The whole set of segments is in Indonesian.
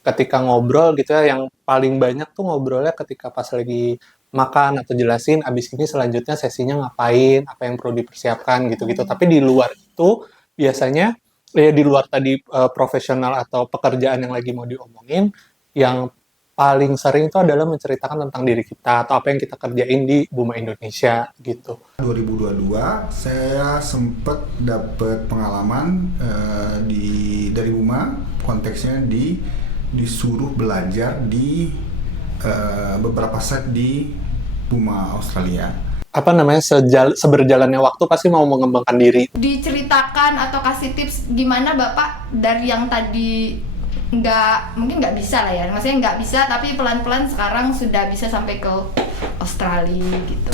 ketika ngobrol gitu ya, yang paling banyak tuh ngobrolnya ketika pas lagi makan atau jelasin abis ini selanjutnya sesinya ngapain, apa yang perlu dipersiapkan gitu-gitu. Tapi di luar itu biasanya ya di luar tadi profesional atau pekerjaan yang lagi mau diomongin, yang paling sering itu adalah menceritakan tentang diri kita atau apa yang kita kerjain di Buma Indonesia gitu. 2022 saya sempat dapat pengalaman dari Buma, konteksnya disuruh belajar di beberapa set di Buma Australia. Apa namanya, seberjalannya waktu pasti mau mengembangkan diri. Diceritakan atau kasih tips gimana Bapak dari yang tadi mungkin nggak bisa lah ya, maksudnya nggak bisa tapi pelan-pelan sekarang sudah bisa sampai ke Australia gitu.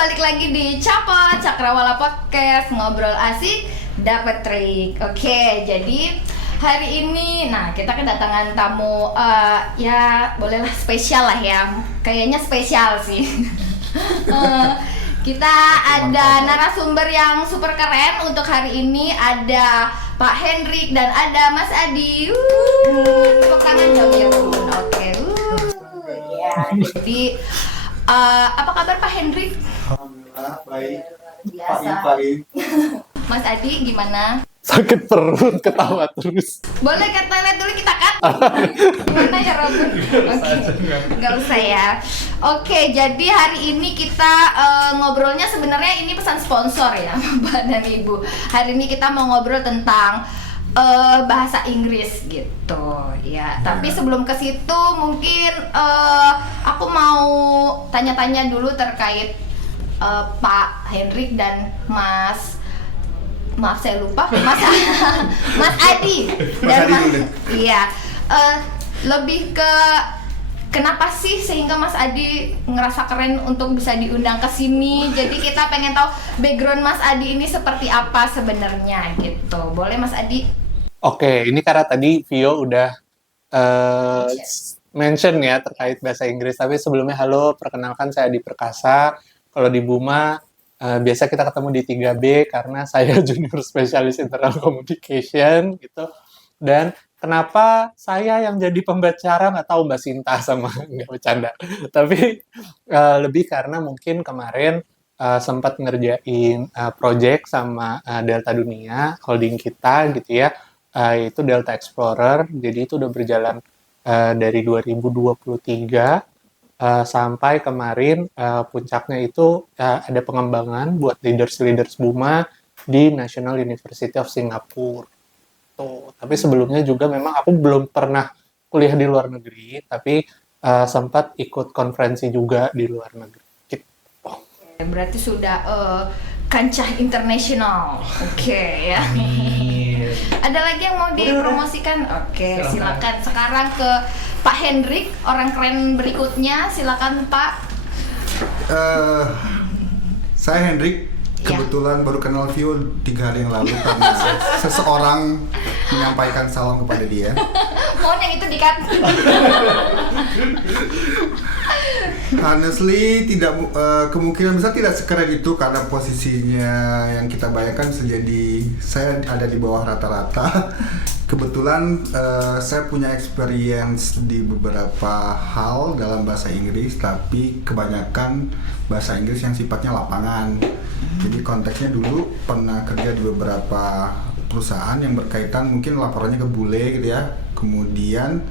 Balik lagi di Cakrawala Podcast, ngobrol asik, dapet trik. Oke, jadi hari ini, kita kedatangan tamu, ya bolehlah spesial lah ya, kayaknya spesial sih. Kita ada narasumber yang super keren untuk hari ini, ada Pak Hendrik dan ada Mas Adi. Tepuk tangan dong ya bun. Oke. Ya, jadi apa kabar Pak Hendrik? Alhamdulillah baik. Biasa. Mas Adi gimana? Sakit perut, ketawa terus. Boleh ke toilet dulu kita cut? Gimana ya Robin? Oke, nggak usah ya. Oke, jadi hari ini kita ngobrolnya sebenarnya ini pesan sponsor ya, Bapak dan Ibu. Hari ini kita mau ngobrol tentang bahasa Inggris gitu ya. Tapi sebelum ke situ mungkin aku mau tanya-tanya dulu terkait Pak Hendrik dan maaf saya lupa Mas Adi dan iya, lebih ke kenapa sih sehingga Mas Adi ngerasa keren untuk bisa diundang ke sini. Jadi kita pengen tahu background Mas Adi ini seperti apa sebenarnya gitu. Boleh Mas Adi? Oke, ini karena tadi Vio udah mention ya terkait bahasa Inggris. Tapi sebelumnya halo, perkenalkan saya Adi Perkasa. Kalau di Buma biasa kita ketemu di 3B karena saya junior spesialis internal communication gitu. Dan kenapa saya yang jadi pembicara nggak tahu Mbak Sinta sama nggak bercanda. Tapi lebih karena mungkin kemarin sempat ngerjain project sama Delta Dunia, holding kita gitu ya. Itu Delta Explorer. Jadi itu udah berjalan dari 2023 sampai kemarin puncaknya itu ada pengembangan buat leaders Buma di National University of Singapore. Tuh. Tapi sebelumnya juga memang aku belum pernah kuliah di luar negeri, tapi sempat ikut konferensi juga di luar negeri. Gitu. Berarti sudah kancah internasional. Oke ya. Ada lagi yang mau dipromosikan? Oke, silakan. Sekarang ke Pak Hendrik, orang keren berikutnya. Silakan Pak. Saya Hendrik. Kebetulan baru kenal Vio 3 hari yang lalu karena seseorang menyampaikan salam kepada dia. Mohon yang itu di-cut. Honestly, kemungkinan besar tidak sekeren itu karena posisinya yang kita bayangkan bisa jadi saya ada di bawah rata-rata. Kebetulan saya punya experience di beberapa hal dalam bahasa Inggris, tapi kebanyakan bahasa Inggris yang sifatnya lapangan. Jadi konteksnya dulu pernah kerja di beberapa perusahaan yang berkaitan mungkin laporannya ke bule gitu ya. Kemudian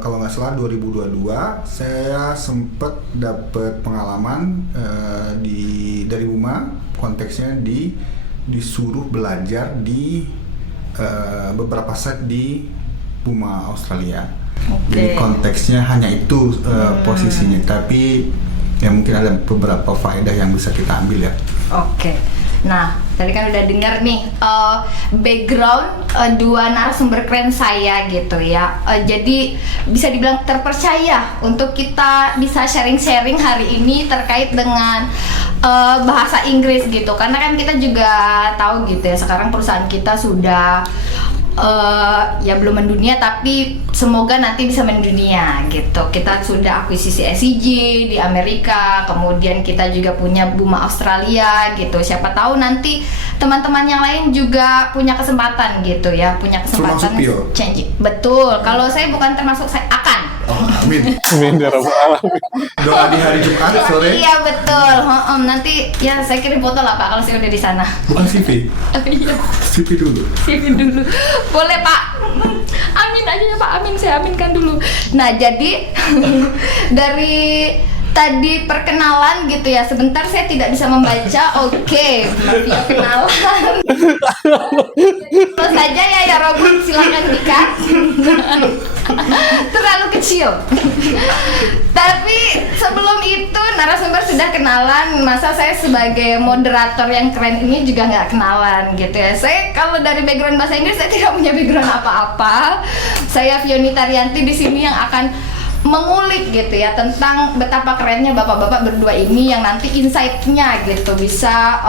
kalau nggak salah 2022 saya sempat dapat pengalaman dari Buma, konteksnya disuruh belajar di beberapa set di Buma Australia. Jadi konteksnya hanya itu posisinya, tapi ya mungkin ada beberapa faedah yang bisa kita ambil ya. Oke. Nah, tadi kan udah dengar nih background dua narasumber keren saya gitu ya. Jadi bisa dibilang terpercaya untuk kita bisa sharing-sharing hari ini terkait dengan bahasa Inggris gitu. Karena kan kita juga tahu gitu ya, sekarang perusahaan kita sudah ya belum mendunia, tapi semoga nanti bisa mendunia gitu. Kita sudah akuisisi SCG di Amerika, kemudian kita juga punya Buma Australia gitu. Siapa tahu nanti teman-teman yang lain juga punya kesempatan gitu ya, punya kesempatan Termasuk Pio? change. Betul. Kalau saya bukan termasuk, saya akan. Oh, amin. Amin ya rabbal alamin. Doa di hari Jumat sore. Iya betul. Nanti ya saya kirim foto lah Pak kalau saya udah di sana. Bukan CV. Iya. CV dulu. CV dulu. Boleh Pak. Amin aja ya Pak. Amin, saya aminkan dulu. Nah jadi dari tadi perkenalan gitu ya. Sebentar saya tidak bisa membaca. Oke, Mafia kenalan. Terus saja ya Robin, silakan dikat. Terlalu kecil. Tapi sebelum itu narasumber sudah kenalan, masa saya sebagai moderator yang keren ini juga nggak kenalan gitu ya. Saya kalau dari background bahasa Inggris saya tidak punya background apa-apa. Saya Fioni Tarianti di sini yang akan mengulik gitu ya tentang betapa kerennya bapak-bapak berdua ini, yang nanti insight-nya gitu bisa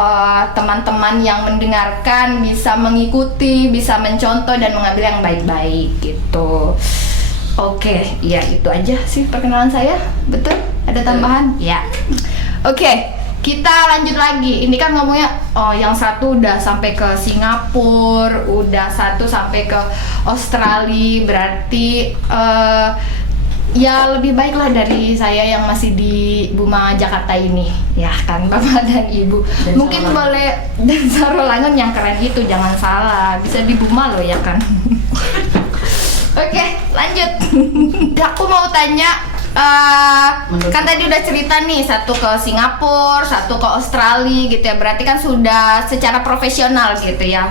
teman-teman yang mendengarkan bisa mengikuti, bisa mencontoh dan mengambil yang baik-baik gitu. Oke, ya itu aja sih perkenalan saya. Betul? Ada tambahan? Ya. Oke, kita lanjut lagi. Ini kan ngomongnya yang satu udah sampai ke Singapura, udah satu sampai ke Australia, berarti ya lebih baik lah dari saya yang masih di Buma Jakarta ini, ya kan Bapak dan Ibu. Dan mungkin boleh dan Sarolangun yang keren itu, jangan salah, bisa di Buma loh ya kan. Oke, lanjut. Aku mau tanya, kan tadi udah cerita nih, satu ke Singapura, satu ke Australia gitu ya. Berarti kan sudah secara profesional gitu ya,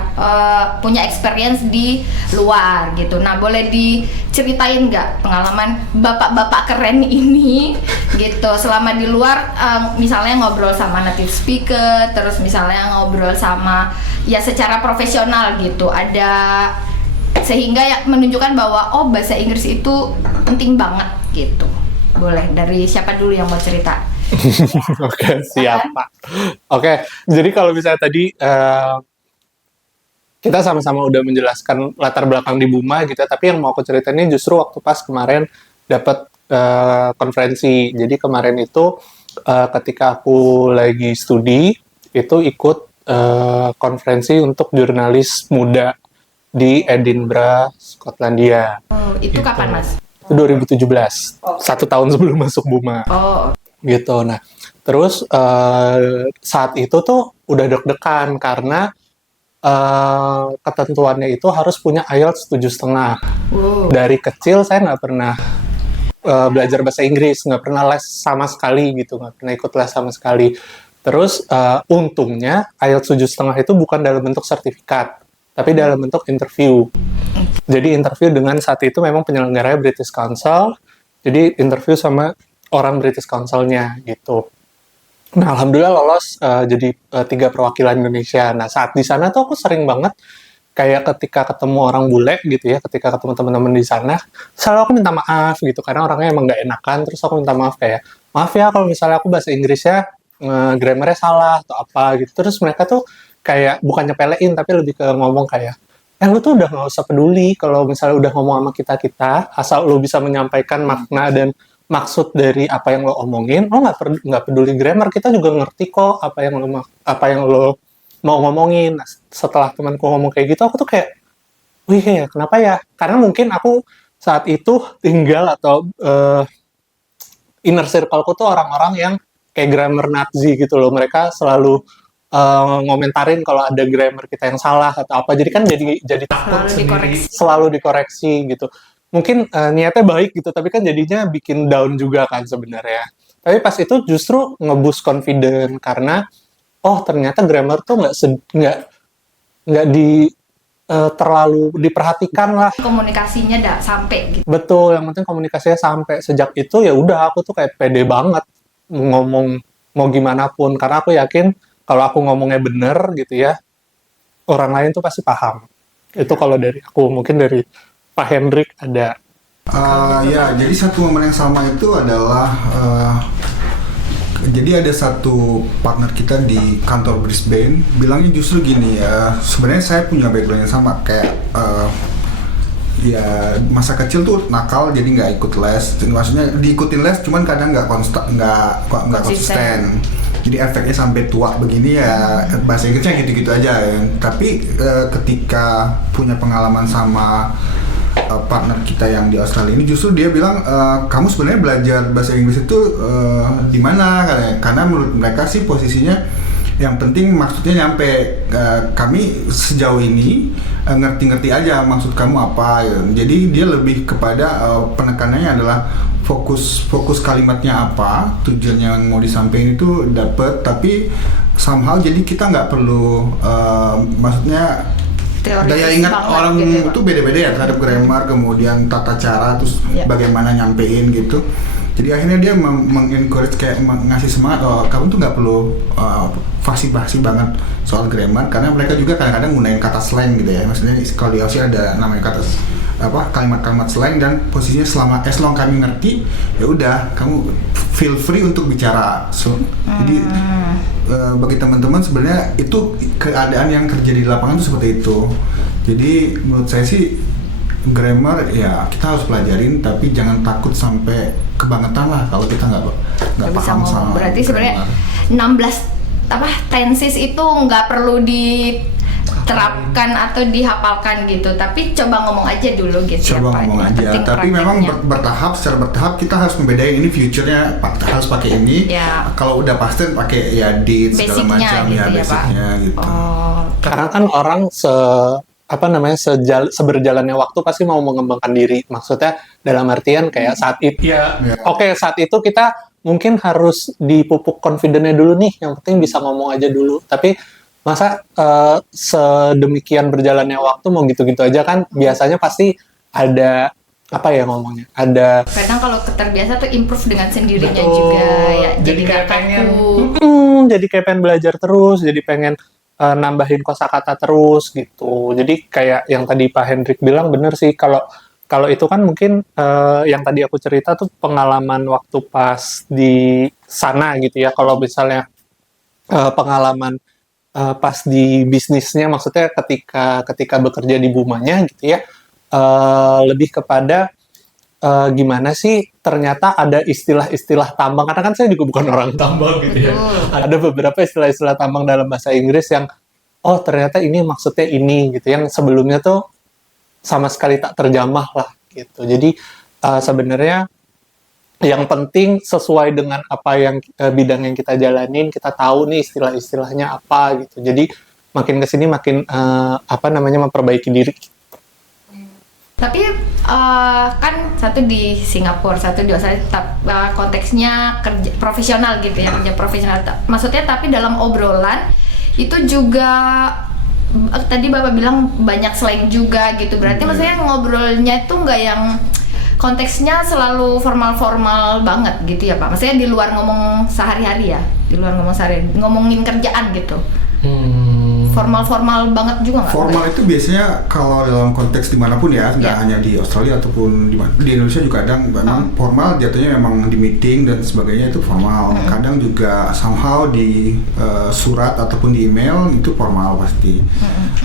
punya experience di luar gitu. Nah, boleh diceritain nggak pengalaman bapak-bapak keren ini gitu selama di luar, misalnya ngobrol sama native speaker, terus misalnya ngobrol sama ya secara profesional gitu, ada sehingga ya menunjukkan bahwa oh bahasa Inggris itu penting banget gitu. Boleh dari siapa dulu yang mau cerita? Oke, siap Pak. Oke, jadi kalau misalnya tadi kita sama-sama udah menjelaskan latar belakang di Buma gitu ya, tapi yang mau aku ceritain ini justru waktu pas kemarin dapat konferensi. Jadi kemarin itu ketika aku lagi studi itu ikut konferensi untuk jurnalis muda di Edinburgh, Skotlandia. Oh, itu Gitu. kapan Mas? 2017, 1 tahun sebelum masuk Buma. Oh, Gitu. Nah, terus saat itu tuh udah deg-degan karena ketentuannya itu harus punya IELTS 7,5. wow. Dari kecil saya nggak pernah belajar bahasa Inggris, nggak pernah les sama sekali gitu, nggak pernah ikut les sama sekali. Terus untungnya IELTS 7,5 itu bukan dalam bentuk sertifikat, tapi dalam bentuk interview. Jadi interview dengan saat itu memang penyelenggaranya British Council, jadi interview sama orang British Council-nya gitu. Nah, alhamdulillah lolos jadi 3 perwakilan Indonesia. Nah, saat di sana tuh aku sering banget kayak ketika ketemu orang bule gitu ya, ketika ketemu teman-teman di sana, selalu aku minta maaf gitu, karena orangnya emang nggak enakan, terus aku minta maaf kayak, maaf ya kalau misalnya aku bahasa Inggrisnya grammarnya salah atau apa gitu. Terus mereka tuh kayak bukan nyepelein, tapi lebih ke ngomong kayak, lu tuh udah nggak usah peduli kalau misalnya udah ngomong sama kita, asal lu bisa menyampaikan makna dan maksud dari apa yang lo omongin, lo nggak peduli grammar, kita juga ngerti kok apa yang lo mau ngomongin. Nah, setelah temanku ngomong kayak gitu, aku tuh kayak, wih ya kenapa ya? Karena mungkin aku saat itu tinggal atau inner circle-ku tuh orang-orang yang kayak grammar Nazi gitu loh. Mereka selalu ngomentarin kalau ada grammar kita yang salah atau apa. Jadi kan jadi takut sendiri, selalu dikoreksi gitu. Mungkin niatnya baik gitu, tapi kan jadinya bikin down juga kan sebenarnya. Tapi pas itu justru nge-boost confident karena oh ternyata grammar tuh nggak terlalu diperhatikan lah. Komunikasinya udah sampai gitu. Betul, yang penting komunikasinya sampai. Sejak itu ya udah aku tuh kayak pede banget ngomong mau gimana pun, karena aku yakin kalau aku ngomongnya bener gitu ya, orang lain tuh pasti paham. Itu kalau dari aku, mungkin dari Pak Hendrik ada. Ya, jadi satu momen yang sama itu adalah Jadi ada satu partner kita di kantor Brisbane bilangnya justru gini ya, sebenarnya saya punya background yang sama kayak ya masa kecil tuh nakal jadi nggak ikut les, maksudnya diikutin les cuman kadang nggak konsisten. Jadi efeknya sampai tua begini ya bahasa Inggrisnya gitu-gitu aja ya. Tapi ketika punya pengalaman sama partner kita yang di Australia ini, justru dia bilang kamu sebenarnya belajar bahasa Inggris itu di mana katanya, karena menurut mereka sih posisinya yang penting maksudnya nyampe, kami sejauh ini ngerti-ngerti aja maksud kamu apa ya. Jadi dia lebih kepada penekanannya adalah fokus kalimatnya apa, tujuannya yang mau disampaikan itu dapet, tapi somehow jadi kita nggak perlu maksudnya Teoritis daya ingat banget orang gitu ya, Pak. itu beda-beda ya terhadap grammar, kemudian tata cara, terus bagaimana nyampein gitu. Jadi akhirnya dia mengencourage kayak ngasih semangat, kamu tuh nggak perlu fasih-fasih banget soal grammar, karena mereka juga kadang-kadang gunain kata slang gitu ya. Maksudnya kalau di Aussie ada namanya kata kalimat-kalimat slang, dan posisinya selama as long kami ngerti ya udah kamu feel free untuk bicara. Jadi bagi teman-teman sebenarnya itu keadaan yang terjadi di lapangan itu seperti itu. Jadi menurut saya sih grammar ya kita harus pelajarin, tapi jangan takut sampai kebangetan lah kalau kita nggak Bisa paham ngomong. sama Berarti sebenarnya grammar. 16 tenses itu nggak perlu diterapkan atau dihafalkan gitu, tapi coba ngomong aja dulu gitu. Coba ya, Pak. ngomong Yang aja, penting tapi memang prakteknya. secara bertahap kita harus membedain ini future-nya harus pakai ini. Ya. Kalau udah pasti pakai ya date segala Basicnya macam gitu ya, ya, Pak. basicnya gitu. Oh, Karena kan orang seberjalannya waktu pasti mau mengembangkan diri. Maksudnya dalam artian kayak saat itu ya, oke, saat itu kita mungkin harus dipupuk confident-nya dulu nih. Yang penting bisa ngomong aja dulu. Tapi masa sedemikian berjalannya waktu mau gitu-gitu aja kan, biasanya pasti ada apa ya ngomongnya, ada kadang kalau terbiasa tuh improve dengan sendirinya Betul. juga ya, jadi kayak nggak kaku. jadi kayak pengen belajar terus, jadi pengen nambahin kosakata terus gitu. Jadi kayak yang tadi Pak Hendrik bilang bener sih, kalau kalau itu kan mungkin yang tadi aku cerita tuh pengalaman waktu pas di sana gitu ya. Kalau misalnya pengalaman pas di bisnisnya, maksudnya ketika bekerja di Bumanya gitu ya, lebih kepada gimana sih ternyata ada istilah-istilah tambang, karena kan saya juga bukan orang tambang gitu ya. Betul. Ada beberapa istilah-istilah tambang dalam bahasa Inggris yang oh ternyata ini maksudnya ini gitu, yang sebelumnya tuh sama sekali tak terjamah lah gitu. Jadi sebenarnya yang penting sesuai dengan apa yang bidang yang kita jalanin, kita tahu nih istilah-istilahnya apa gitu. Jadi makin kesini makin memperbaiki diri. Tapi kan satu di Singapura, satu di Australia, konteksnya kerja profesional gitu ya, kerja profesional. Maksudnya tapi dalam obrolan itu juga tadi Bapak bilang banyak slang juga gitu. Berarti maksudnya ngobrolnya itu nggak yang konteksnya selalu formal-formal banget gitu ya Pak. Maksudnya di luar ngomong sehari-hari ya, di luar ngomong sehari, ngomongin kerjaan gitu. Formal-formal banget juga nggak? Formal itu biasanya kalau dalam konteks dimanapun ya, nggak hanya di Australia ataupun di Indonesia juga kadang memang formal jatuhnya memang di meeting dan sebagainya itu formal. Kadang juga somehow di surat ataupun di email itu formal pasti.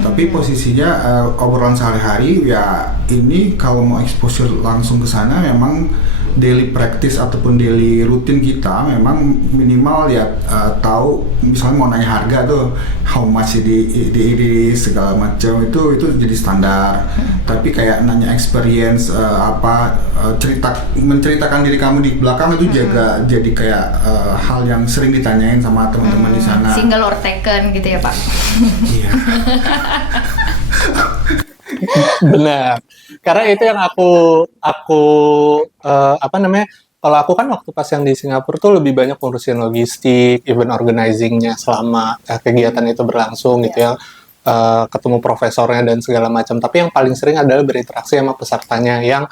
Tapi posisinya obrolan sehari-hari ya ini kalau mau exposure langsung ke sana memang daily practice ataupun daily rutin kita memang minimal ya tahu misalnya mau nanya harga tuh how much di segala macam itu jadi standar. Tapi kayak nanya experience menceritakan diri kamu di belakang itu juga jadi kayak hal yang sering ditanyain sama teman-teman di sana. Single or taken gitu ya Pak? Iya. Benar. Karena itu yang aku kalau aku kan waktu pas yang di Singapura tuh lebih banyak ngurusin logistik, event organizing-nya selama kegiatan itu berlangsung gitu ya. Ketemu profesornya dan segala macam. Tapi yang paling sering adalah berinteraksi sama pesertanya yang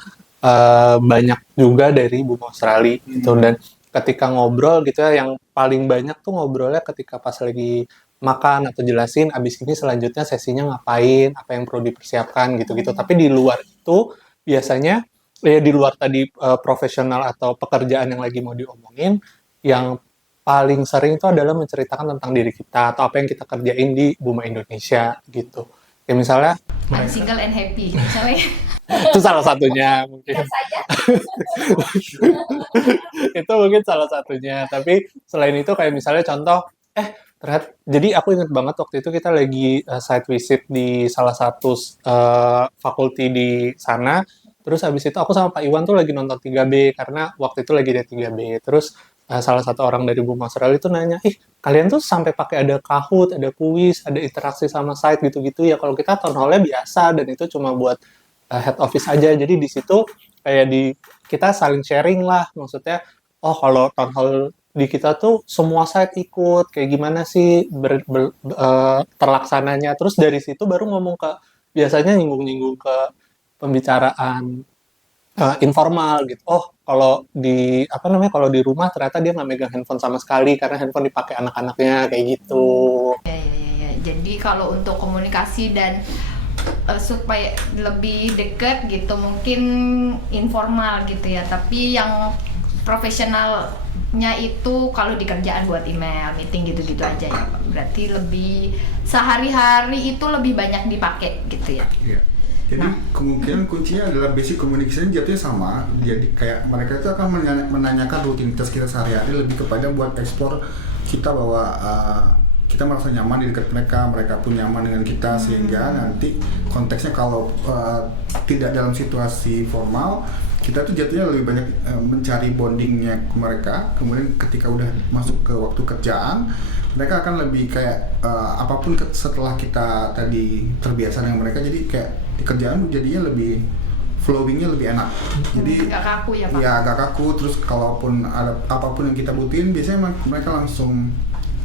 banyak juga dari Buma Australia gitu. Dan ketika ngobrol gitu ya, yang paling banyak tuh ngobrolnya ketika pas lagi makan atau jelasin abis ini selanjutnya sesinya ngapain, apa yang perlu dipersiapkan gitu-gitu. Tapi di luar itu biasanya di luar tadi profesional atau pekerjaan yang lagi mau diomongin, yang paling sering itu adalah menceritakan tentang diri kita atau apa yang kita kerjain di Buma Indonesia gitu. Ya misalnya I'm single and happy misalnya. itu salah satunya mungkin. Bisa saja. Itu mungkin salah satunya. Tapi selain itu kayak misalnya contoh, ternyata, jadi aku ingat banget waktu itu kita lagi site visit di salah satu fakulti di sana. Terus habis itu aku sama Pak Iwan tuh lagi nonton 3B karena waktu itu lagi ada 3B. Terus salah satu orang dari Buma Australia itu nanya, kalian tuh sampai pakai ada Kahoot, ada kuis, ada interaksi sama site gitu-gitu ya. Kalau kita town hall-nya biasa dan itu cuma buat head office aja. Jadi di situ kayak kita saling sharing lah, maksudnya kalau town hall di kita tuh semua site ikut, kayak gimana sih terlaksananya. Terus dari situ baru ngomong biasanya nyinggung-nyinggung ke pembicaraan informal gitu. Kalau kalau di rumah ternyata dia nggak megang handphone sama sekali karena handphone dipakai anak-anaknya kayak gitu. Ya. Jadi kalau untuk komunikasi dan supaya lebih dekat gitu mungkin informal gitu ya. Tapi yang profesionalnya itu kalau di kerjaan buat email, meeting gitu-gitu aja ya. Berarti lebih sehari-hari itu lebih banyak dipakai gitu ya. Iya. Jadi kemungkinan kuncinya adalah basic communication jatuhnya sama. Jadi kayak mereka itu akan menanyakan rutinitas kita sehari-hari lebih kepada buat ekspor kita bahwa kita merasa nyaman di dekat mereka, mereka pun nyaman dengan kita sehingga nanti konteksnya kalau tidak dalam situasi formal kita tuh jatuhnya lebih banyak mencari bondingnya ke mereka. Kemudian ketika udah masuk ke waktu kerjaan mereka akan lebih kayak apapun setelah kita tadi terbiasa dengan mereka, jadi kayak di kerjaan jadinya lebih flowingnya lebih enak. Jadi nggak kaku ya Pak? Ya nggak kaku. Terus kalaupun ada apapun yang kita butuhin biasanya mereka langsung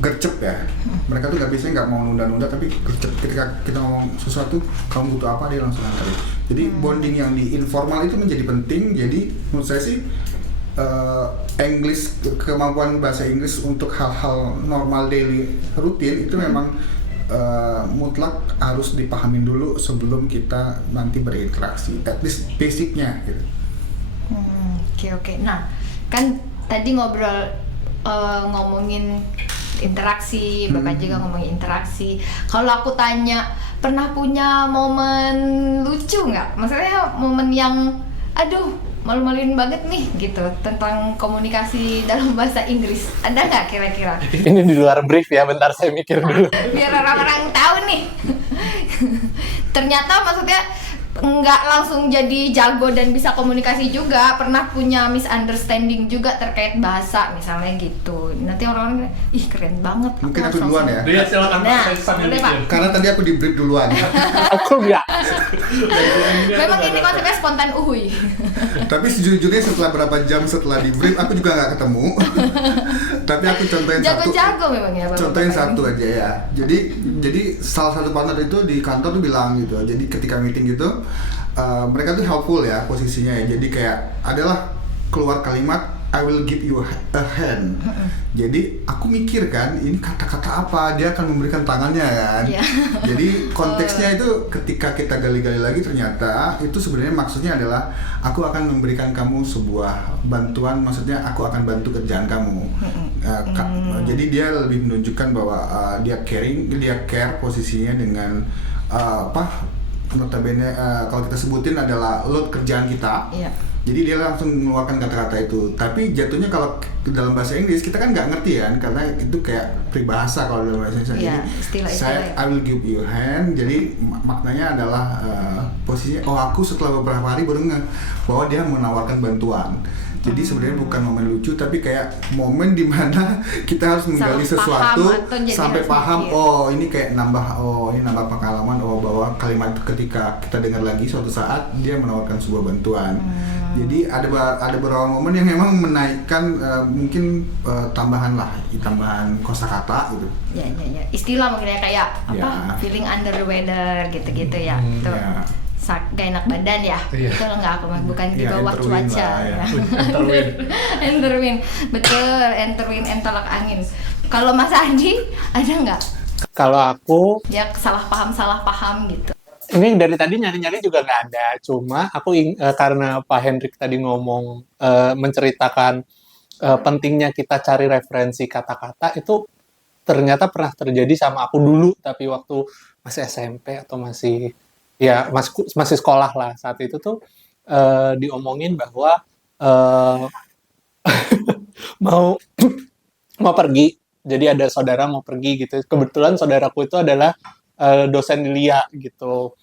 gercep ya. Mereka tuh biasanya nggak mau nunda-nunda tapi gercep ketika kita ngomong sesuatu kamu butuh apa dia langsung antar. Jadi bonding yang di informal itu menjadi penting. Jadi menurut saya sih English, kemampuan bahasa Inggris untuk hal-hal normal daily rutin itu memang mutlak harus dipahamin dulu sebelum kita nanti berinteraksi, at least basicnya gitu. Oke. Nah kan tadi ngomongin interaksi, Bapak juga ngomongin interaksi. Kalau aku tanya pernah punya momen lucu nggak? Maksudnya momen yang malu-maluin banget nih gitu tentang komunikasi dalam bahasa Inggris. Ada nggak kira-kira? Ini di luar brief ya, bentar saya mikir dulu. Biar orang-orang tahu nih. Ternyata maksudnya nggak langsung jadi jago dan bisa komunikasi juga, pernah punya misunderstanding juga terkait bahasa misalnya gitu. Nanti orang-orang keren banget. Mungkin aku duluan ya. Iya silakan Nah, boleh Pak. Karena tadi aku di brief duluan. Aku ya. Memang ini konsepnya spontan uhuy. Tapi sejujurnya setelah berapa jam setelah di brief aku juga nggak ketemu. Tapi aku contohin Jago-jago memang ya Bapak. Contohin satu aja ya. Jadi salah satu partner itu di kantor tuh bilang gitu. Jadi ketika meeting gitu mereka tuh helpful ya posisinya ya. Jadi kayak adalah keluar kalimat I will give you a hand. Jadi aku mikir kan ini kata-kata apa, dia akan memberikan tangannya kan. Yeah. Jadi konteksnya itu ketika kita gali-gali lagi ternyata itu sebenarnya maksudnya adalah aku akan memberikan kamu sebuah bantuan, maksudnya aku akan bantu kerjaan kamu. Jadi dia lebih menunjukkan bahwa dia care posisinya dengan notabene kalau kita sebutin adalah load kerjaan kita. Iya. Jadi dia langsung mengeluarkan kata-kata itu. Tapi jatuhnya kalau dalam bahasa Inggris kita kan nggak ngerti kan, karena itu kayak peribahasa kalau dalam bahasa Inggris. Iya, Jadi istilah-istilah ya. I will give you a hand. Jadi maknanya adalah posisinya aku setelah beberapa hari baru bahwa dia menawarkan bantuan. Jadi sebenarnya bukan momen lucu tapi kayak momen dimana kita harus menggali sesuatu sampai paham ini kayak nambah pengalaman bahwa kalimat itu ketika kita dengar lagi suatu saat dia menawarkan sebuah bantuan. Jadi ada beberapa momen yang memang menaikkan mungkin tambahan kosakata gitu. Ya. Istilah mungkin ya kayak feeling under the weather gitu-gitu ya. Tuh. Ya. Gak enak badan ya, Iya. itu enggak aku bukan di Ya, bawah enterwin cuaca lah, ya. enterwin, betul, enterwin, entolak angin. Kalau Mas Andi ada nggak Kalau aku ya salah paham gitu? ini dari tadi nyari-nyari juga nggak ada. Cuma aku karena Pak Hendrik tadi ngomong menceritakan pentingnya kita cari referensi kata-kata itu ternyata pernah terjadi sama aku dulu, tapi waktu masih SMP atau masih sekolah lah saat itu tuh diomongin bahwa eh, mau mau pergi. Jadi ada saudara mau pergi gitu. Kebetulan saudaraku itu adalah dosen di LIA gitu.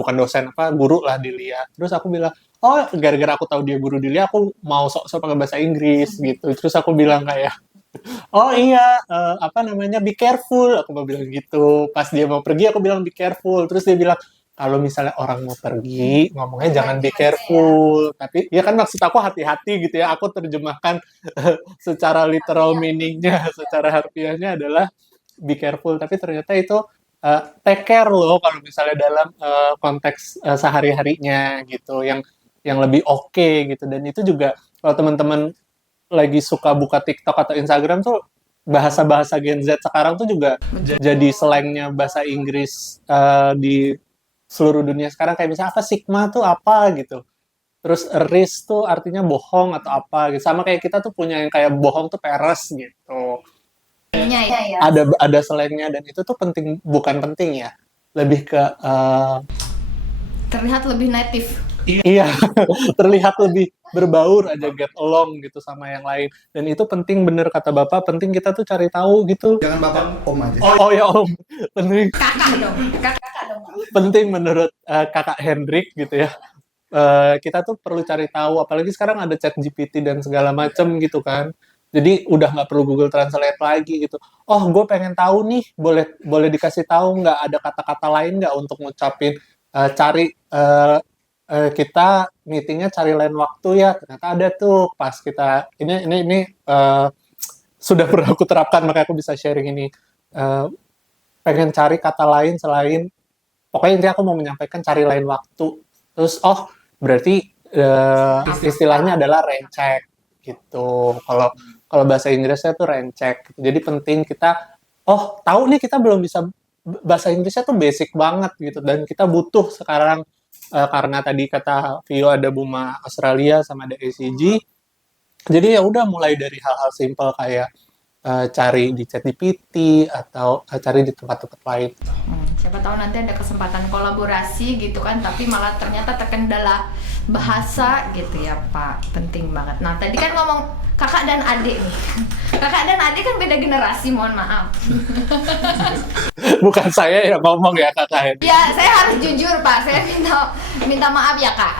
Bukan dosen, guru lah di LIA. Terus aku bilang, oh gara-gara aku tahu dia guru di LIA, aku mau sok-sok pakai bahasa Inggris gitu. Terus aku bilang kayak, oh iya, be careful. Aku mau bilang gitu. Pas dia mau pergi, aku bilang be careful. Terus dia bilang, kalau misalnya orang mau pergi, ngomongnya jangan be careful. Tapi ya kan maksud aku hati-hati gitu ya. Aku terjemahkan secara literal meaning-nya, secara harfiahnya adalah be careful. Tapi ternyata itu take care loh kalau misalnya dalam konteks sehari-harinya gitu. Yang lebih oke gitu. Dan itu juga kalau teman-teman lagi suka buka TikTok atau Instagram tuh bahasa-bahasa Gen Z sekarang tuh juga jadi slangnya bahasa Inggris di seluruh dunia sekarang, kayak misalnya apa sigma tuh apa gitu, terus risk tuh artinya bohong atau apa gitu, sama kayak kita tuh punya yang kayak bohong tuh peres gitu, Ya. ada slangnya, dan itu tuh penting, bukan penting ya, lebih ke Terlihat lebih native. iya terlihat lebih berbaur aja, get along gitu sama yang lain, dan itu penting, bener kata Bapak, penting kita tuh cari tahu gitu. Jangan Bapak, Om aja. Oh ya Om, penting Kakak dong. penting menurut Kakak Hendrik gitu ya. Kita tuh perlu cari tahu, apalagi sekarang ada ChatGPT dan segala macem gitu kan. Jadi udah nggak perlu Google Translate lagi gitu. Oh, gue pengen tahu nih, boleh dikasih tahu nggak ada kata-kata lain nggak untuk ngucapin kita meetingnya cari lain waktu ya. Ternyata ada tuh pas kita ini sudah pernah aku terapkan, makanya aku bisa sharing ini. Pengen cari kata lain selain, pokoknya intinya aku mau menyampaikan cari lain waktu. Terus berarti istilahnya adalah recheck gitu. Kalau bahasa Inggrisnya tuh recheck. Jadi penting kita tahu nih kita belum bisa bahasa Inggrisnya tuh basic banget gitu, dan kita butuh sekarang karena tadi kata Vio ada Buma Australia sama ada ACG. Jadi ya udah mulai dari hal-hal simple kayak cari di ChatGPT atau cari di tempat-tempat lain. Siapa tahu nanti ada kesempatan kolaborasi gitu kan, tapi malah ternyata terkendala bahasa gitu ya Pak. Penting banget. Nah tadi kan ngomong kakak dan adik nih. Kakak dan adik kan beda generasi, mohon maaf. Bukan saya yang ngomong ya Kakak. Ya saya harus jujur Pak, saya minta maaf ya Kak.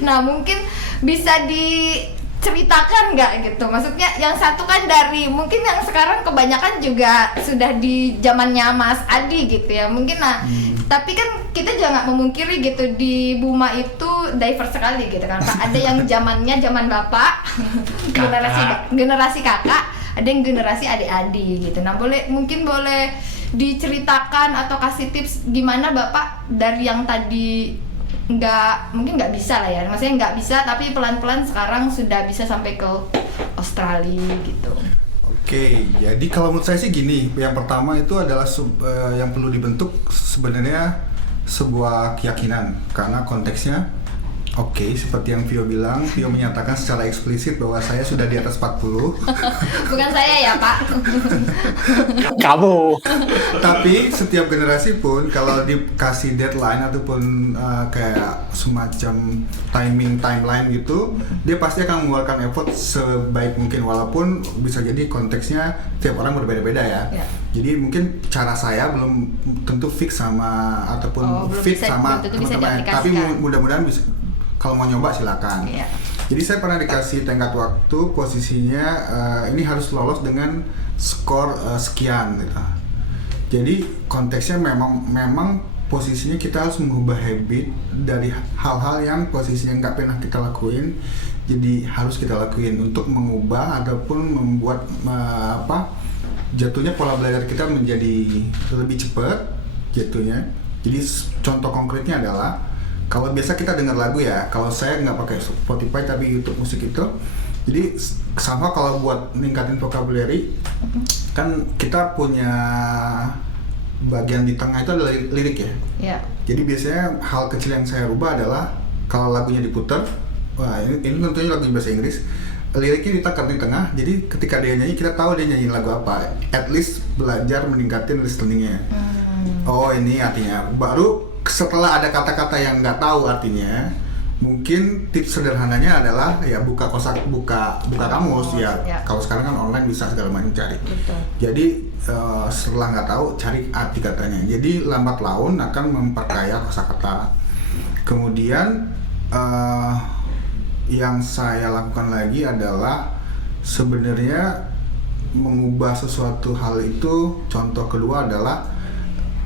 Nah mungkin bisa diceritakan nggak gitu, maksudnya yang satu kan dari, mungkin yang sekarang kebanyakan juga sudah di zamannya Mas Adi gitu ya mungkin, tapi kan kita juga nggak memungkiri gitu di Buma itu diverse sekali gitu kan Pak. Ada yang zamannya zaman bapak, generasi kakak, ada yang generasi adik-adik gitu. Nah mungkin boleh diceritakan atau kasih tips gimana Bapak dari yang tadi mungkin nggak bisa lah ya, maksudnya nggak bisa tapi pelan-pelan sekarang sudah bisa sampai ke Australia gitu. Oke, jadi kalau menurut saya sih gini, yang pertama itu adalah yang perlu dibentuk sebenarnya sebuah keyakinan, karena konteksnya seperti yang Vio bilang, Vio menyatakan secara eksplisit bahwa saya sudah di atas 40. Bukan saya ya Pak. Kamu. Tapi setiap generasi pun kalau dikasih deadline ataupun kayak semacam timeline gitu, dia pasti akan mengeluarkan effort sebaik mungkin, walaupun bisa jadi konteksnya tiap orang berbeda-beda ya. Jadi mungkin cara saya belum tentu fix sama ataupun fit sama teman-teman, tapi mudah-mudahan bisa. Kalau mau nyoba silakan. Jadi saya pernah dikasih tenggat waktu, posisinya ini harus lolos dengan skor sekian gitu. Jadi konteksnya memang posisinya kita harus mengubah habit dari hal-hal yang posisinya nggak pernah kita lakuin, jadi harus kita lakuin untuk mengubah ataupun membuat jatuhnya pola belajar kita menjadi lebih cepat jatuhnya. Jadi contoh konkretnya adalah, kalau biasa kita dengar lagu ya, kalau saya nggak pakai Spotify tapi YouTube musik itu, jadi sama kalau buat ningkatin vocabulary, kan kita punya bagian di tengah itu adalah lirik ya. Jadi biasanya hal kecil yang saya rubah adalah kalau lagunya diputar, wah ini tentunya lagu bahasa Inggris. Liriknya ditekan di tengah, jadi ketika dia nyanyi kita tahu dia nyanyi lagu apa. At least belajar meningkatin listeningnya. Oh ini artinya. Baru setelah ada kata-kata yang nggak tahu artinya, mungkin tips sederhananya adalah ya buka kamus ya. Kalau sekarang kan online bisa segala macam cari. Betul. Jadi setelah nggak tahu cari arti katanya. Jadi lambat laun akan memperkaya kosakata. Kemudian yang saya lakukan lagi adalah sebenarnya mengubah sesuatu hal itu. Contoh kedua adalah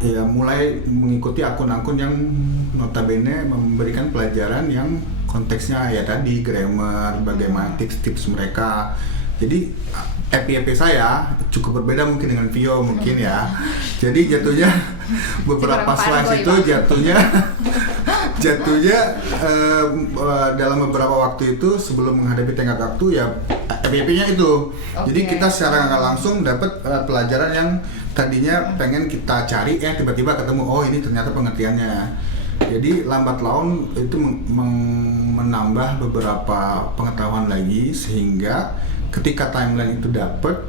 ya mulai mengikuti akun-akun yang notabene memberikan pelajaran yang konteksnya ya tadi grammar, bagaimana tips-tips mereka. Jadi FYP saya cukup berbeda mungkin dengan Vio mungkin ya. Jadi jatuhnya beberapa slides itu jatuhnya dalam beberapa waktu itu sebelum menghadapi tenggat waktu ya FYP-nya itu. Jadi kita secara nggak langsung dapat pelajaran yang tadinya pengen kita cari tiba-tiba ketemu, oh ini ternyata pengertiannya. Jadi lambat laun itu menambah beberapa pengetahuan lagi sehingga ketika timeline itu dapat,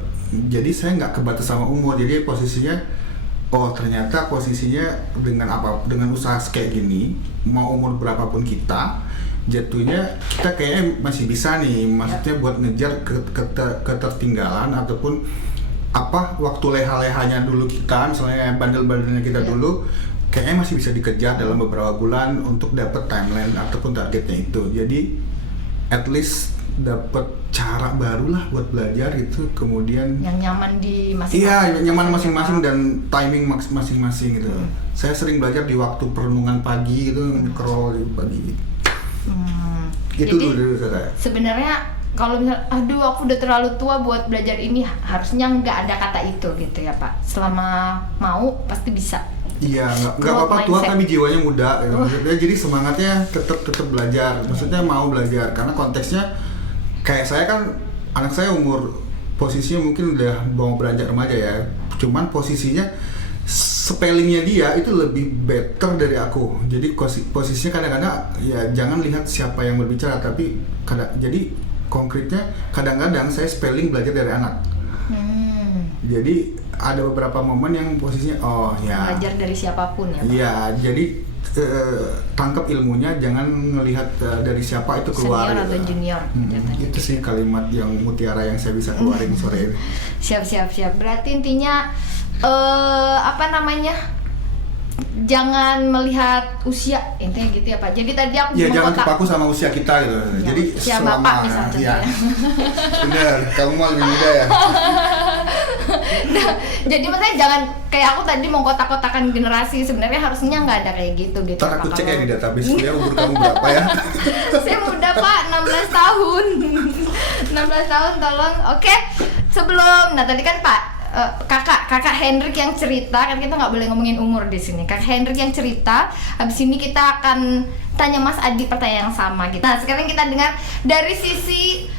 jadi saya nggak kebatas sama umur. Jadi posisinya, oh ternyata posisinya dengan usaha kayak gini, mau umur berapapun kita, jatuhnya kita kayaknya masih bisa nih, maksudnya buat ngejar ketertinggalan ataupun waktu leha-lehanya dulu kita, misalnya bandel-bandelnya kita dulu, kayaknya masih bisa dikejar dalam beberapa bulan untuk dapat timeline ataupun targetnya itu. Jadi at least dapat cara baru lah buat belajar gitu, kemudian yang nyaman di masing-masing. Iya, nyaman masing-masing dan timing masing-masing gitu. Saya sering belajar di waktu perenungan pagi gitu, scroll di pagi. Itu Jadi, dulu saya. Sebenarnya kalau misal, aduh aku udah terlalu tua buat belajar ini, harusnya nggak ada kata itu gitu ya Pak. Selama mau pasti bisa. Iya, nggak apa-apa tua tapi jiwanya muda. Ya. Maksudnya jadi semangatnya tetap belajar. Maksudnya mau belajar karena konteksnya kayak saya kan, anak saya umur posisinya mungkin udah mau beranjak remaja ya. Cuman posisinya spellingnya dia itu lebih better dari aku. Jadi posisinya kadang-kadang ya jangan lihat siapa yang berbicara, tapi jadi konkretnya kadang-kadang saya spelling belajar dari anak. Jadi ada beberapa momen yang posisinya oh ya Belajar dari siapapun ya Pak. Iya, jadi tangkap ilmunya, jangan ngelihat dari siapa itu keluar. Senior atau junior. Itu sih kalimat yang mutiara yang saya bisa keluarin sore ini. Siap. Berarti intinya jangan melihat usia, intinya gitu ya Pak. Jadi tadi aku ya jangan terpaku sama usia kita gitu. Ya, Jadi usia selama Bapak misalnya ya. Bener, kamu mah lebih muda ya. Nah, jadi maksudnya jangan kayak aku tadi mengkotak-kotakan generasi, sebenarnya harusnya nggak ada kayak gitu Ntar aku Pak. cek ya di database ya umur kamu berapa ya. Saya muda Pak, 16 tahun 16 tahun tolong. Oke, sebelum, nah tadi kan Pak kakak Hendrik yang cerita, kan kita nggak boleh ngomongin umur di sini. Kakak Hendrik yang cerita, habis ini kita akan tanya Mas Adi pertanyaan yang sama gitu. Nah sekarang kita dengar dari sisi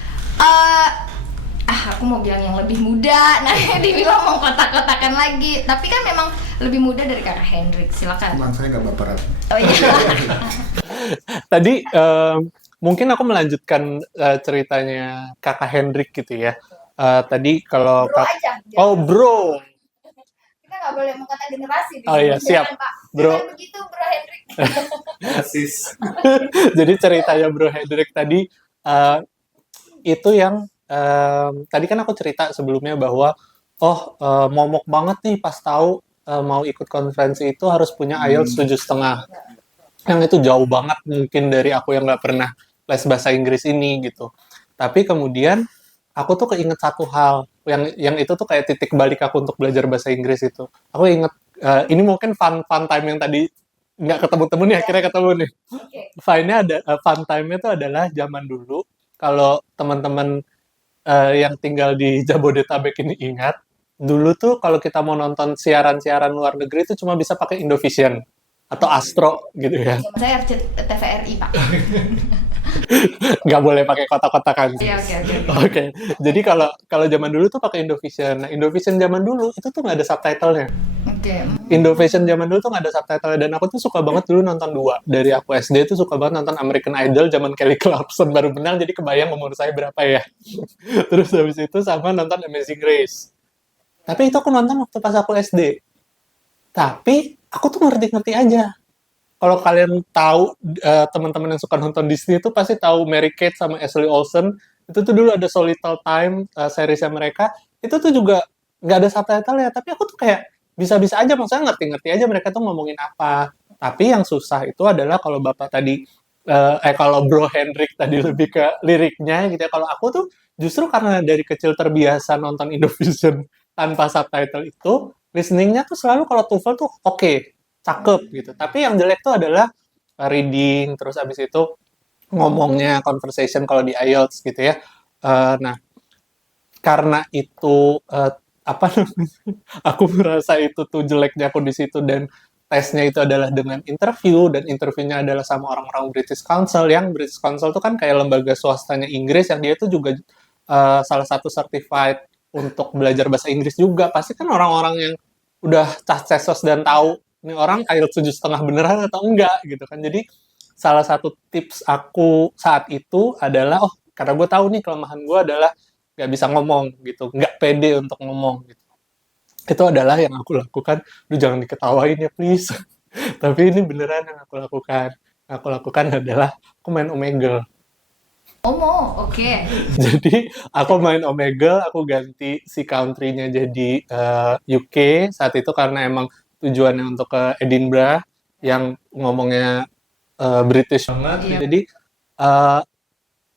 aku mau bilang yang lebih muda, nah dibilang mau kotak-kotakan lagi, tapi kan memang lebih muda dari kakak Hendrik. Silakan. Emang saya nggak baperan. Oh iya. Tadi mungkin aku melanjutkan ceritanya kakak Hendrik gitu ya. Tadi kalau Bro aja. Oh bro. Kita nggak boleh mengkata generasi di Oh sini. iya, siap. Jangan, Pak. Bro. Jangan begitu Bro Hendrik. Asis. Jadi ceritanya Bro Hendrik tadi itu yang tadi kan aku cerita sebelumnya bahwa momok banget nih pas tahu mau ikut konferensi itu harus punya IELTS 7,5. Yang itu jauh banget mungkin dari aku yang nggak pernah les bahasa Inggris ini gitu. Tapi kemudian aku tuh keinget satu hal yang itu tuh kayak titik balik aku untuk belajar bahasa Inggris itu. Aku inget ini mungkin fun time yang tadi nggak ketemu-temu nih, akhirnya ketemu nih. Fun-nya fun time-nya itu adalah zaman dulu kalau teman-teman yang tinggal di Jabodetabek ini ingat, dulu tuh kalau kita mau nonton siaran-siaran luar negeri itu cuma bisa pakai Indovision atau Astro gitu ya. Saya TVRI Pak. Nggak boleh pakai kotak-kotakan. Iya, oke. Oke, jadi kalau zaman dulu tuh pakai Indovision. Nah, Indovision zaman dulu itu tuh nggak ada subtitlenya. Oke. Indovision zaman dulu tuh nggak ada subtitlenya, dan aku tuh suka banget dulu nonton dua. Dari aku SD tuh suka banget nonton American Idol zaman Kelly Clarkson baru menang, jadi kebayang umur saya berapa ya. Terus habis itu sama nonton Amazing Race. Tapi itu aku nonton waktu pas aku SD. Tapi aku tuh ngerti-ngerti aja. Kalau kalian tahu, teman-teman yang suka nonton Disney itu pasti tahu Mary Kate sama Ashley Olsen. Itu tuh dulu ada So Little Time, seriesnya mereka. Itu tuh juga nggak ada subtitle ya. Tapi aku tuh kayak bisa-bisa aja, maksudnya ngerti-ngerti aja mereka tuh ngomongin apa. Tapi yang susah itu adalah kalau Bapak tadi, kalau Bro Hendrik tadi lebih ke liriknya gitu ya. Kalau aku tuh justru karena dari kecil terbiasa nonton Indovision tanpa subtitle itu, listening-nya tuh selalu kalau TOEFL tuh oke, cakep gitu. Tapi yang jelek tuh adalah reading, terus abis itu ngomongnya, conversation kalau di IELTS gitu ya. Nah, karena itu apa namanya? Aku merasa itu tuh jeleknya aku di situ, dan tesnya itu adalah dengan interview, dan interviewnya adalah sama orang-orang British Council, yang British Council tuh kan kayak lembaga swastanya Inggris yang dia tuh juga salah satu certified untuk belajar bahasa Inggris juga. Pasti kan orang-orang yang udah cas-cesos dan tahu ini orang IELTS 7,5 beneran atau enggak gitu kan. Jadi salah satu tips aku saat itu adalah, karena gue tahu nih kelemahan gue adalah nggak bisa ngomong gitu, nggak pede untuk ngomong gitu. Itu adalah yang aku lakukan. Lu jangan diketawain ya please. Tapi ini beneran yang aku lakukan. Yang aku lakukan adalah aku main Omegle. Oke. Jadi aku main Omegle, aku ganti si country-nya jadi UK saat itu karena emang tujuannya untuk ke Edinburgh yang ngomongnya British banget. Iya. Jadi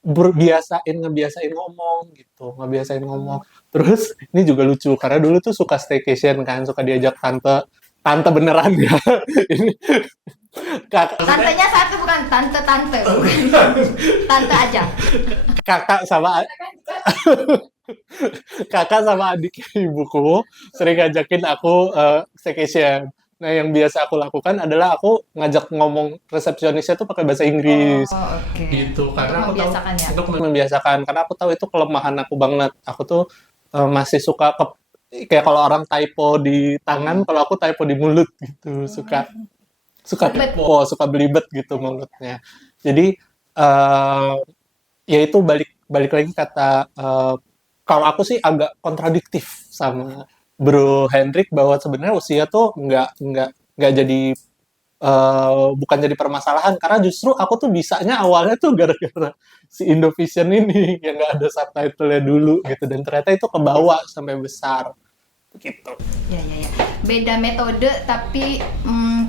ngebiasain ngomong. Terus ini juga lucu karena dulu tuh suka staycation kan, suka diajak tante beneran ya. Ini Tantenya satu, bukan tante, bukan. Tante aja. kakak sama adik ibuku sering ngajakin aku staycation. Nah, yang biasa aku lakukan adalah aku ngajak ngomong resepsionisnya tuh pakai bahasa Inggris. Oke. Gitu, karena Untuk membiasakan ya. untuk membiasakan, karena aku tahu itu kelemahan aku banget. Aku tuh masih suka kayak kalau orang typo di tangan, kalau aku typo di mulut gitu, suka typo, suka belibet gitu mulutnya. Jadi ya itu balik lagi kata, kalau aku sih agak kontradiktif sama Bro Hendrik bahwa sebenarnya usia tuh nggak jadi bukan jadi permasalahan, karena justru aku tuh bisanya awalnya tuh gara-gara si Indovision ini yang nggak ada subtitle-nya dulu gitu, dan ternyata itu kebawa sampai besar gitu. Ya. Beda metode tapi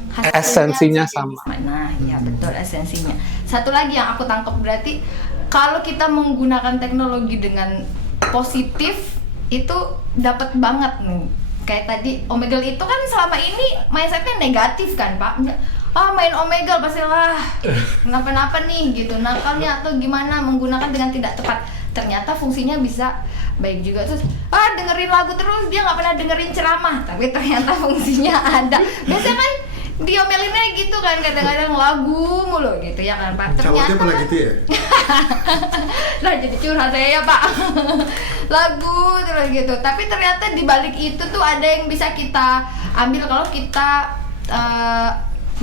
hasilnya Esensinya jadi sama. Nah, ya betul, esensinya. Satu lagi yang aku tangkap berarti kalau kita menggunakan teknologi dengan positif itu dapat banget nih. Kayak tadi Omegle itu kan selama ini mindsetnya negatif kan Pak. Main Omegle pasti kenapa-napa nih gitu, nakalnya atau gimana menggunakan dengan tidak tepat. Ternyata fungsinya bisa baik juga. Terus dengerin lagu terus, dia nggak pernah dengerin ceramah, tapi ternyata fungsinya ada. Biasanya kan diomelinnya gitu kan, kadang-kadang lagu mulu gitu ya kan Pak. Cawatnya pernah gitu ya? Nah, jadi curhat saya ya Pak. Lagu terus gitu. Tapi ternyata di balik itu tuh ada yang bisa kita ambil kalau kita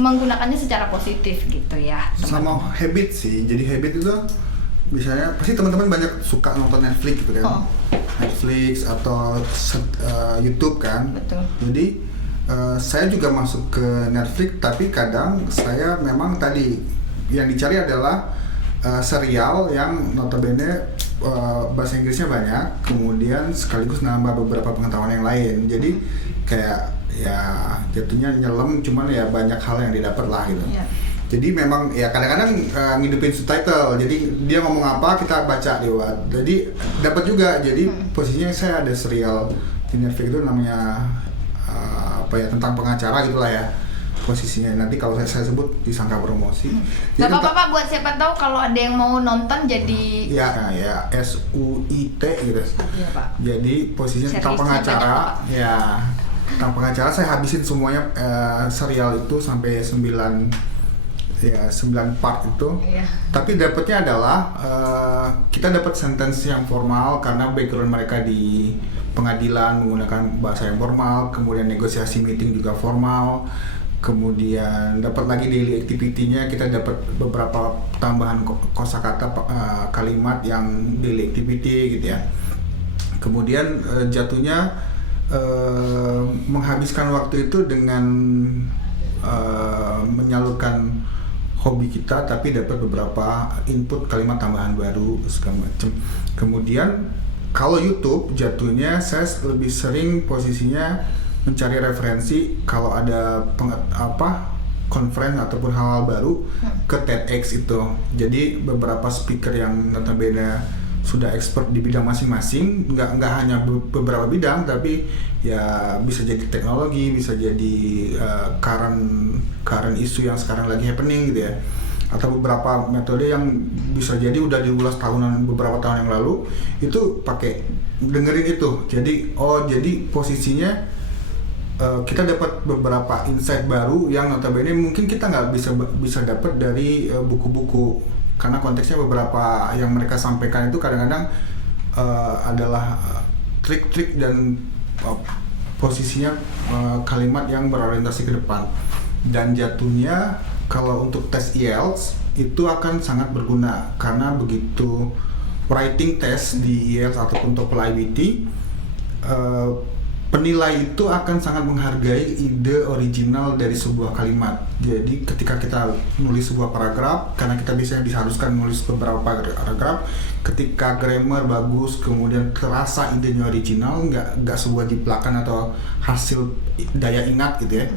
menggunakannya secara positif gitu ya. Sama habit sih. Jadi habit itu misalnya pasti teman-teman banyak suka nonton Netflix gitu kan. Netflix atau YouTube kan. Betul. Jadi saya juga masuk ke Netflix, tapi kadang saya memang tadi yang dicari adalah serial yang notabene bahasa Inggrisnya banyak, kemudian sekaligus nambah beberapa pengetahuan yang lain. Jadi kayak ya jatuhnya nyelam, cuman ya banyak hal yang didapat lah gitu. Yeah. Jadi memang ya kadang-kadang ngidupin subtitle. Jadi dia ngomong apa kita baca lewat. Jadi dapat juga. Jadi posisinya saya ada serial di Netflix itu namanya tentang pengacara gitulah ya posisinya. Nanti kalau saya sebut disangka promosi. Gak apa-apa Pak, buat siapa tahu kalau ada yang mau nonton jadi ya SUIT gitu. Iya Pak. Jadi posisinya tentang Seriesnya pengacara banyak, ya. Tentang pengacara saya habisin semuanya serial itu sampai 9 ya 9 part itu. Iya. Tapi dapatnya adalah kita dapat sentence yang formal karena background mereka di pengadilan menggunakan bahasa yang formal, kemudian negosiasi meeting juga formal. Kemudian dapat lagi daily activity-nya, kita dapat beberapa tambahan kosakata kalimat yang daily activity gitu ya. Kemudian jatuhnya menghabiskan waktu itu dengan menyalurkan hobi kita, tapi dapat beberapa input kalimat tambahan baru segala macam. Kemudian kalau YouTube jatuhnya saya lebih sering posisinya mencari referensi kalau ada conference ataupun hal-hal baru ke TEDx itu. Jadi beberapa speaker yang notabene sudah expert di bidang masing-masing, nggak hanya beberapa bidang, tapi ya bisa jadi teknologi, bisa jadi current isu yang sekarang lagi happening gitu ya, atau beberapa metode yang bisa jadi udah diulas beberapa tahun yang lalu, itu pakai dengerin itu. Jadi posisinya kita dapat beberapa insight baru yang notabene mungkin kita nggak bisa dapat dari buku-buku, karena konteksnya beberapa yang mereka sampaikan itu kadang-kadang adalah trik-trik dan posisinya kalimat yang berorientasi ke depan. Dan jatuhnya kalau untuk tes IELTS itu akan sangat berguna, karena begitu writing test di IELTS ataupun TOEFL IBT, penilai itu akan sangat menghargai ide original dari sebuah kalimat. Jadi ketika kita nulis sebuah paragraf, karena kita biasanya diharuskan nulis beberapa paragraf, ketika grammar bagus, kemudian terasa idenya original, nggak sebuah jiplakan atau hasil daya ingat gitu ya.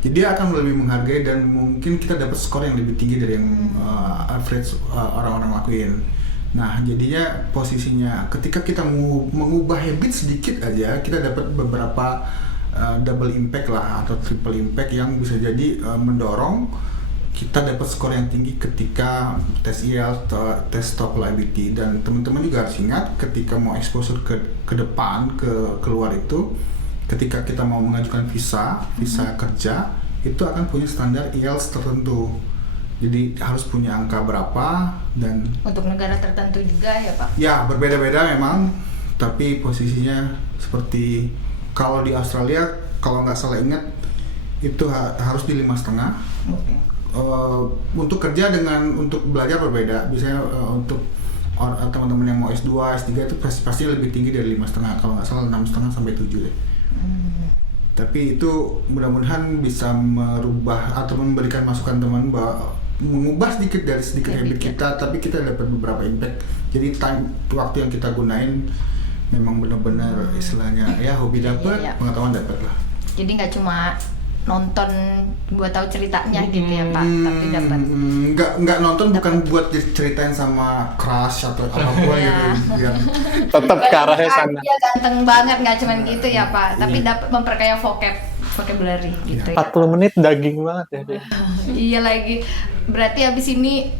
Jadi dia akan lebih menghargai dan mungkin kita dapat skor yang lebih tinggi dari yang average orang-orang lakuin. Nah, jadinya posisinya ketika kita mengubah habit sedikit aja, kita dapat beberapa double impact lah atau triple impact yang bisa jadi mendorong kita dapat skor yang tinggi ketika tes IELTS atau tes TOEFL IBT. Dan teman-teman juga harus ingat ketika mau exposure ke depan, keluar itu, ketika kita mau mengajukan visa kerja, itu akan punya standar IELTS tertentu. Jadi harus punya angka berapa, dan Untuk negara tertentu juga ya Pak? ya berbeda-beda memang, tapi posisinya seperti kalau di Australia, kalau nggak salah ingat itu harus di 5,5. Oke. Untuk kerja untuk belajar berbeda. Biasanya untuk teman-teman yang mau S2, S3 itu pasti lebih tinggi dari 5,5, kalau nggak salah 6,5 sampai 7 deh. Tapi itu mudah-mudahan bisa merubah atau memberikan masukan teman bahwa mengubah sedikit habit kita, tapi kita dapat beberapa impact. Jadi waktu yang kita gunain memang benar-benar istilahnya ya hobi dapat, Iya. pengetahuan dapat lah. Jadi nggak cuma nonton buat tahu ceritanya gitu ya Pak, tapi dapat. Nggak nonton bukan buat diceritain sama crush atau apapun Iya. gitu yang Tetap ke arahnya sana. Dia ganteng banget, nggak cuma gitu ya Pak, tapi Iya. dapat memperkaya vocabulary gitu ya. 40 menit daging banget ya dia. Iya lagi. Berarti abis ini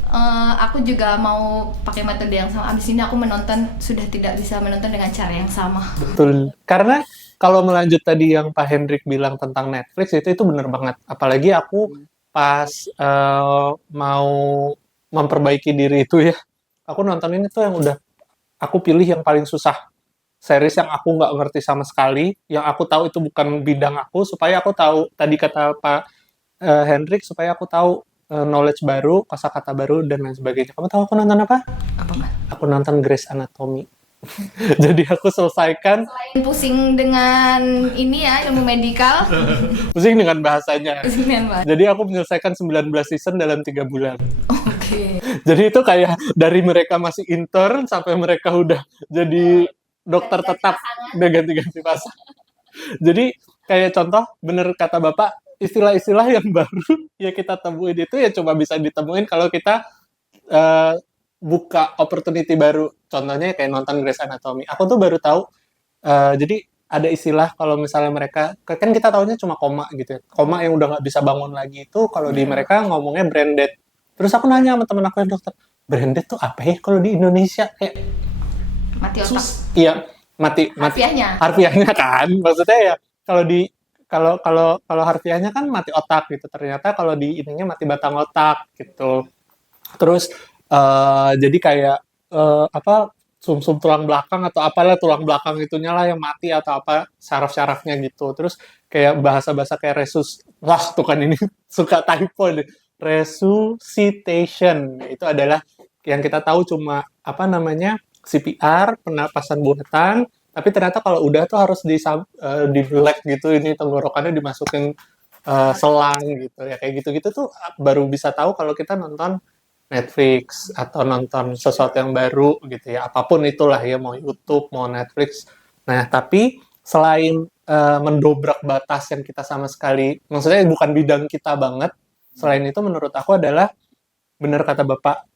aku juga mau pakai metode yang sama. Abis ini aku sudah tidak bisa menonton dengan cara yang sama. Betul. Karena kalau melanjut tadi yang Pak Hendrik bilang tentang Netflix, itu benar banget. Apalagi aku pas mau memperbaiki diri itu ya, aku nonton ini tuh yang udah aku pilih yang paling susah. Series yang aku nggak ngerti sama sekali, yang aku tahu itu bukan bidang aku, supaya aku tahu, tadi kata Pak Hendrik, supaya aku tahu knowledge baru, kosakata baru, dan lain sebagainya. Kamu tahu aku nonton apa? Apa Mas? Aku nonton Grey's Anatomy. Jadi aku selesaikan, Selain pusing dengan ini ya, ilmu medikal, pusing dengan bahasanya. pusing dengan Mas. Jadi aku menyelesaikan 19 season dalam 3 bulan. Oke. Jadi itu kayak dari mereka masih intern sampai mereka udah jadi dokter tetap, udah ganti-ganti pasangan. Jadi kayak contoh, bener kata Bapak, istilah-istilah yang baru ya kita temuin itu ya cuma bisa ditemuin kalau kita buka opportunity baru. Contohnya kayak nonton Grey's Anatomy. Aku tuh baru tahu, jadi ada istilah kalau misalnya mereka, kan kita taunya cuma koma gitu ya. Koma yang udah nggak bisa bangun lagi itu kalau di mereka ngomongnya brain dead. Terus aku nanya sama temen aku yang dokter, brain dead tuh apa ya kalau di Indonesia? Kayak Mati otak. iya, mati Harfiahnya. harfiahnya kan. Maksudnya ya kalau kalau kalau harfiahnya kan mati otak gitu. Ternyata kalau di ininya mati batang otak gitu. Terus jadi kayak apa sumsum tulang belakang atau apalah tulang belakang itunya lah yang mati atau apa syaraf-syarafnya gitu. Terus kayak bahasa-bahasa kayak wah tuh kan ini suka typo deh. Resuscitation itu adalah yang kita tahu cuma apa namanya CPR, pernapasan buatan, tapi ternyata kalau udah tuh harus dibelek gitu ini tenggorokannya dimasukin selang gitu ya kayak gitu-gitu tuh baru bisa tahu kalau kita nonton Netflix atau nonton sesuatu yang baru gitu ya apapun itulah ya mau YouTube mau Netflix. Nah tapi selain mendobrak batas yang kita sama sekali maksudnya bukan bidang kita banget, selain itu menurut aku adalah benar kata Bapak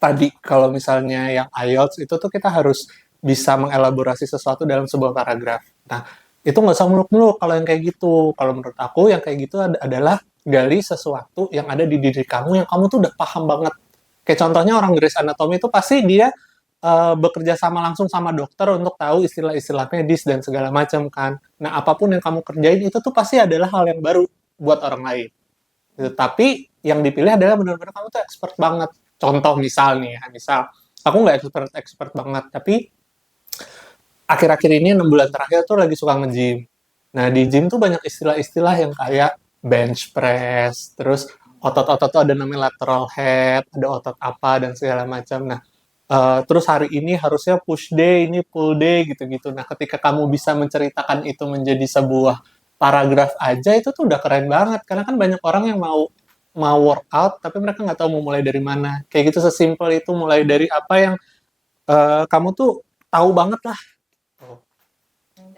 tadi kalau misalnya yang IELTS itu tuh kita harus bisa mengelaborasi sesuatu dalam sebuah paragraf. Nah, itu nggak usah muluk-muluk kalau yang kayak gitu. Kalau menurut aku yang kayak gitu adalah gali sesuatu yang ada di diri kamu yang kamu tuh udah paham banget. Kayak contohnya orang Grey's Anatomy itu pasti dia bekerja sama langsung sama dokter untuk tahu istilah-istilah medis dan segala macam kan. Nah, apapun yang kamu kerjain itu tuh pasti adalah hal yang baru buat orang lain. Gitu. Tapi yang dipilih adalah benar-benar kamu tuh expert banget. Contoh misal nih ya, misal aku nggak expert banget, tapi akhir-akhir ini 6 bulan terakhir tuh lagi suka nge-gym. Nah di gym tuh banyak istilah-istilah yang kayak bench press, terus otot-otot tuh ada namanya lateral head, ada otot apa dan segala macam. Nah terus hari ini harusnya push day, ini pull day gitu-gitu. Nah ketika kamu bisa menceritakan itu menjadi sebuah paragraf aja itu tuh udah keren banget, karena kan banyak orang yang mau workout tapi mereka nggak tahu mau mulai dari mana. Kayak gitu sesimpel itu mulai dari apa yang kamu tuh tahu banget lah.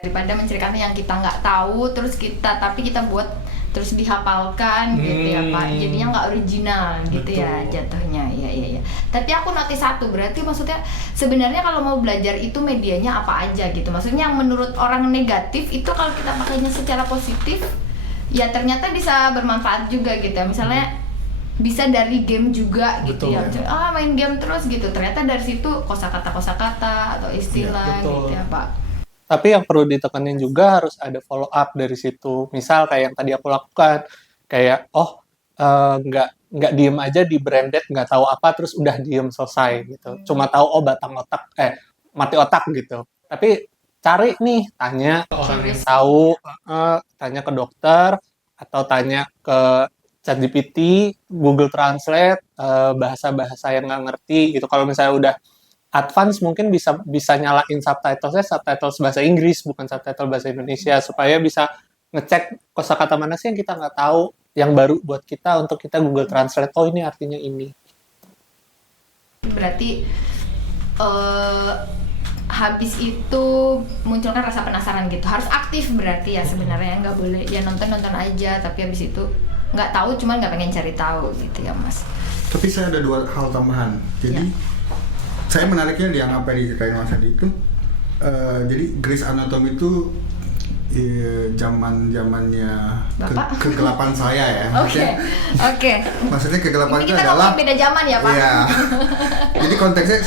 Daripada menceritakan yang kita nggak tahu terus tapi kita buat terus dihafalkan gitu ya Pak, jadinya nggak original gitu. Betul. Ya jatuhnya ya. Tapi aku notice satu, berarti maksudnya sebenarnya kalau mau belajar itu medianya apa aja gitu, maksudnya yang menurut orang negatif itu kalau kita pakainya secara positif ya ternyata bisa bermanfaat juga gitu ya, misalnya bisa dari game juga gitu. Betul, ya main game terus gitu, ternyata dari situ kosakata atau istilah ya, gitu ya Pak. Tapi yang perlu ditekanin juga harus ada follow up dari situ. Misal kayak yang tadi aku lakukan, kayak nggak diem aja di branded, nggak tahu apa terus udah diem selesai gitu. Cuma tahu batang otak, mati otak gitu. Tapi cari nih, tanya ke orang yang tahu, tanya ke dokter atau tanya ke ChatGPT, Google Translate, bahasa-bahasa yang nggak ngerti gitu. Kalau misalnya udah advance mungkin bisa nyalain subtitles bahasa Inggris bukan subtitle bahasa Indonesia supaya bisa ngecek kosakata mana sih yang kita nggak tahu yang baru buat kita untuk kita Google Translate. Oh ini artinya ini. Berarti habis itu munculkan rasa penasaran gitu, harus aktif berarti ya sebenarnya, nggak boleh ya nonton aja tapi habis itu nggak tahu cuman nggak pengen cari tahu gitu ya Mas. Tapi saya ada 2 hal tambahan. Jadi saya menariknya yang apa yang diceritain Mas Adi itu, jadi Grey's Anatomy itu zamannya kegelapan saya ya. Oke. Maksudnya kegelapan itu kita adalah beda zaman ya Pak. Iya. Jadi konteksnya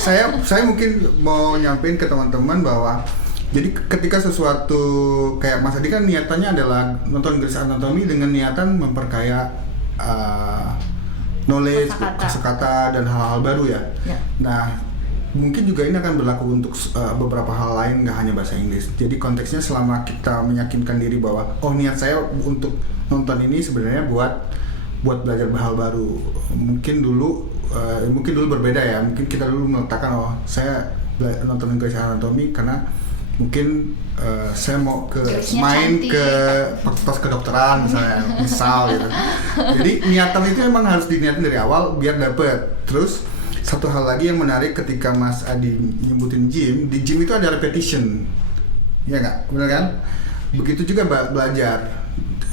saya mungkin mau nyampein ke teman-teman bahwa jadi ketika sesuatu kayak Mas Adi kan niatannya adalah nonton Grey's Anatomy dengan niatan memperkaya knowledge, kosakata dan hal-hal baru ya. Nah mungkin juga ini akan berlaku untuk beberapa hal lain, nggak hanya bahasa Inggris. Jadi konteksnya selama kita meyakinkan diri bahwa niat saya untuk nonton ini sebenarnya buat belajar hal baru. Mungkin dulu berbeda ya. Mungkin kita dulu meletakkan saya nonton Grey's Anatomy karena mungkin saya mau main ke fakultas kedokteran misal gitu. Jadi niatan itu emang harus diniatin dari awal biar dapet. Terus satu hal lagi yang menarik ketika Mas Adi nyebutin gym, di gym itu ada repetition, ya nggak, benar kan? Begitu juga belajar.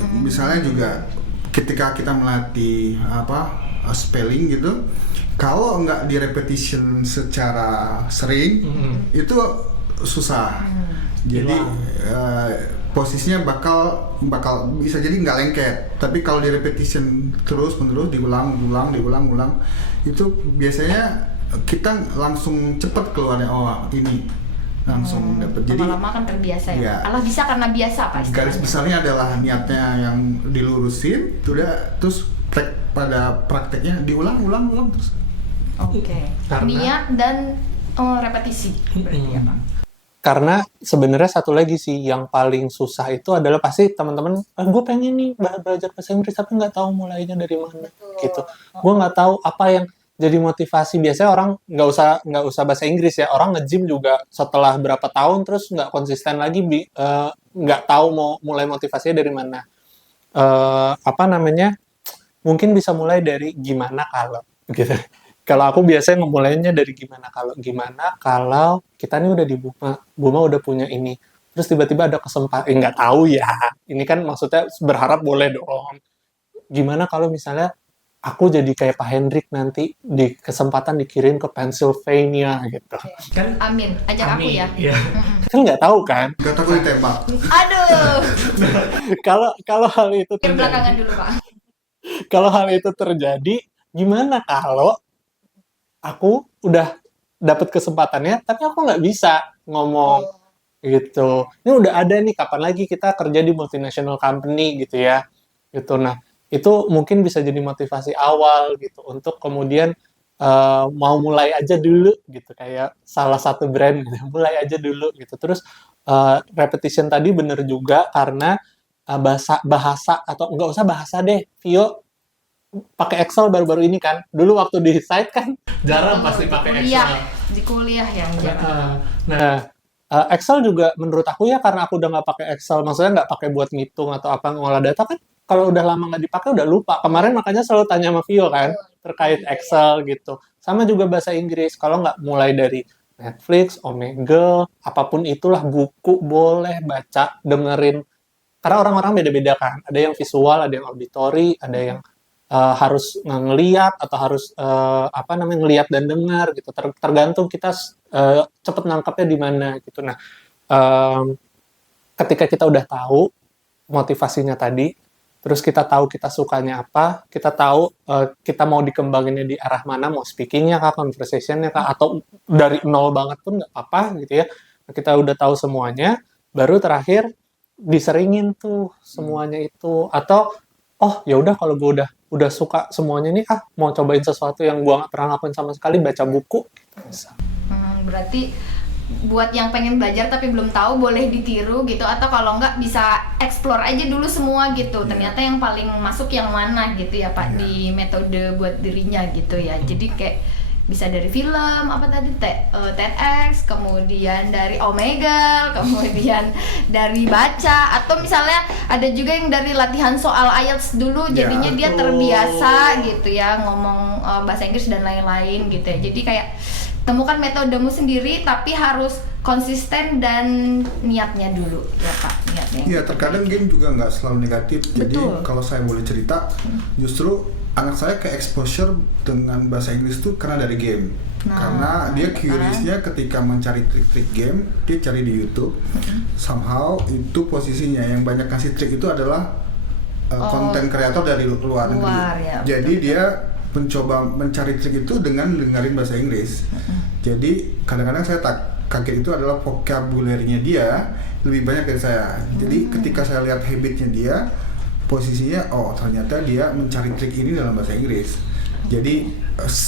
Misalnya juga ketika kita melatih spelling gitu, kalau nggak di repetition secara sering, itu susah. Jadi posisinya bakal bisa jadi nggak lengket. Tapi kalau di repetition terus menerus diulang, itu biasanya kita langsung cepet keluarnya ini langsung dapat. Jadi lama-lama kan terbiasa ya. ya. Allah bisa karena biasa apa istilahnya? Garis besarnya adalah niatnya yang dilurusin, terus pada prakteknya diulang terus. Oke. Karena- Niat dan repetisi berarti ya Pak. Karena sebenarnya satu lagi sih yang paling susah itu adalah pasti teman-teman, gue pengen nih belajar bahasa Inggris tapi nggak tahu mulainya dari mana gitu. Gue nggak tahu apa yang jadi motivasi. Biasanya orang nggak usah bahasa Inggris ya, orang nge-gym juga setelah berapa tahun terus nggak konsisten lagi, nggak tahu mau mulai motivasinya dari mana. Apa namanya? Mungkin bisa mulai dari gimana kalau gitu. Kalau aku biasanya memulainya dari gimana kalau kita nih udah di Buma udah punya ini, terus tiba-tiba ada kesempatan, nggak tahu ya, ini kan maksudnya berharap boleh dong. Gimana kalau misalnya aku jadi kayak Pak Hendrik nanti di kesempatan dikirim ke Pennsylvania gitu. Kan amin, ajak aku ya. Iya. Kan nggak tahu kan. Gak takut ditembak. Aduh. Kalau hal itu Pikir terjadi, belakangan dulu Pak. kalau hal itu terjadi, gimana kalau aku udah dapat kesempatannya, tapi aku nggak bisa ngomong gitu. Ini udah ada nih, kapan lagi kita kerja di multinational company gitu ya. Gitu. Nah, itu mungkin bisa jadi motivasi awal gitu untuk kemudian mau mulai aja dulu gitu, kayak salah satu brand gitu, mulai aja dulu gitu. Terus repetition tadi bener juga karena bahasa atau nggak usah bahasa deh, Vio pakai Excel baru-baru ini kan. Dulu waktu di site kan jarang pasti pakai Excel. Di kuliah yang jarang. Nah, Excel juga menurut aku ya karena aku udah nggak pakai Excel, maksudnya nggak pakai buat ngitung atau apa ngolah data kan, kalau udah lama nggak dipakai udah lupa. Kemarin makanya selalu tanya sama Vio kan terkait Excel gitu. Sama juga bahasa Inggris, kalau nggak mulai dari Netflix, Omegle, apapun itulah, buku boleh baca, dengerin. Karena orang-orang beda-beda kan. Ada yang visual, ada yang auditory, ada yang harus ngeliat atau harus ngeliat dan dengar gitu. Tergantung kita cepet nangkapnya di mana gitu. Nah, ketika kita udah tahu motivasinya tadi, terus kita tahu kita sukanya apa, kita tahu kita mau dikembanginnya di arah mana, mau speakingnya kah, conversationnya kah, atau dari nol banget pun nggak apa-apa gitu ya. Kita udah tahu semuanya, baru terakhir diseringin tuh semuanya itu. Atau oh ya udah, kalau gue udah suka semuanya nih, mau cobain sesuatu yang gue nggak pernah lakuin sama sekali, baca buku gitu. Berarti buat yang pengen belajar tapi belum tahu boleh ditiru gitu, atau kalau nggak bisa explore aja dulu semua gitu. Ternyata yang paling masuk yang mana gitu ya Pak, di metode buat dirinya gitu ya. Jadi kayak bisa dari film apa tadi, TEDx, kemudian dari Omegle, kemudian dari baca, atau misalnya ada juga yang dari latihan soal IELTS dulu, jadinya dia terbiasa gitu ya ngomong bahasa Inggris dan lain-lain gitu ya. Jadi kayak temukan metodemu sendiri tapi harus konsisten dan niatnya dulu ya Pak, niatnya. Iya, terkadang game juga nggak selalu negatif. Jadi Betul. kalau saya boleh cerita, justru anak saya ke exposure dengan bahasa Inggris tuh karena dari game. Karena dia curiousnya ketika mencari trik-trik game, dia cari di YouTube. Somehow itu posisinya yang banyak kasih trik itu adalah konten kreator dari luar negeri. Ya, jadi dia mencoba mencari trik itu dengan dengerin bahasa Inggris. Jadi kadang-kadang saya kaget, itu adalah vocabulary-nya dia lebih banyak dari saya. Jadi ketika saya lihat habitnya dia, posisinya ternyata dia mencari trik ini dalam bahasa Inggris. Jadi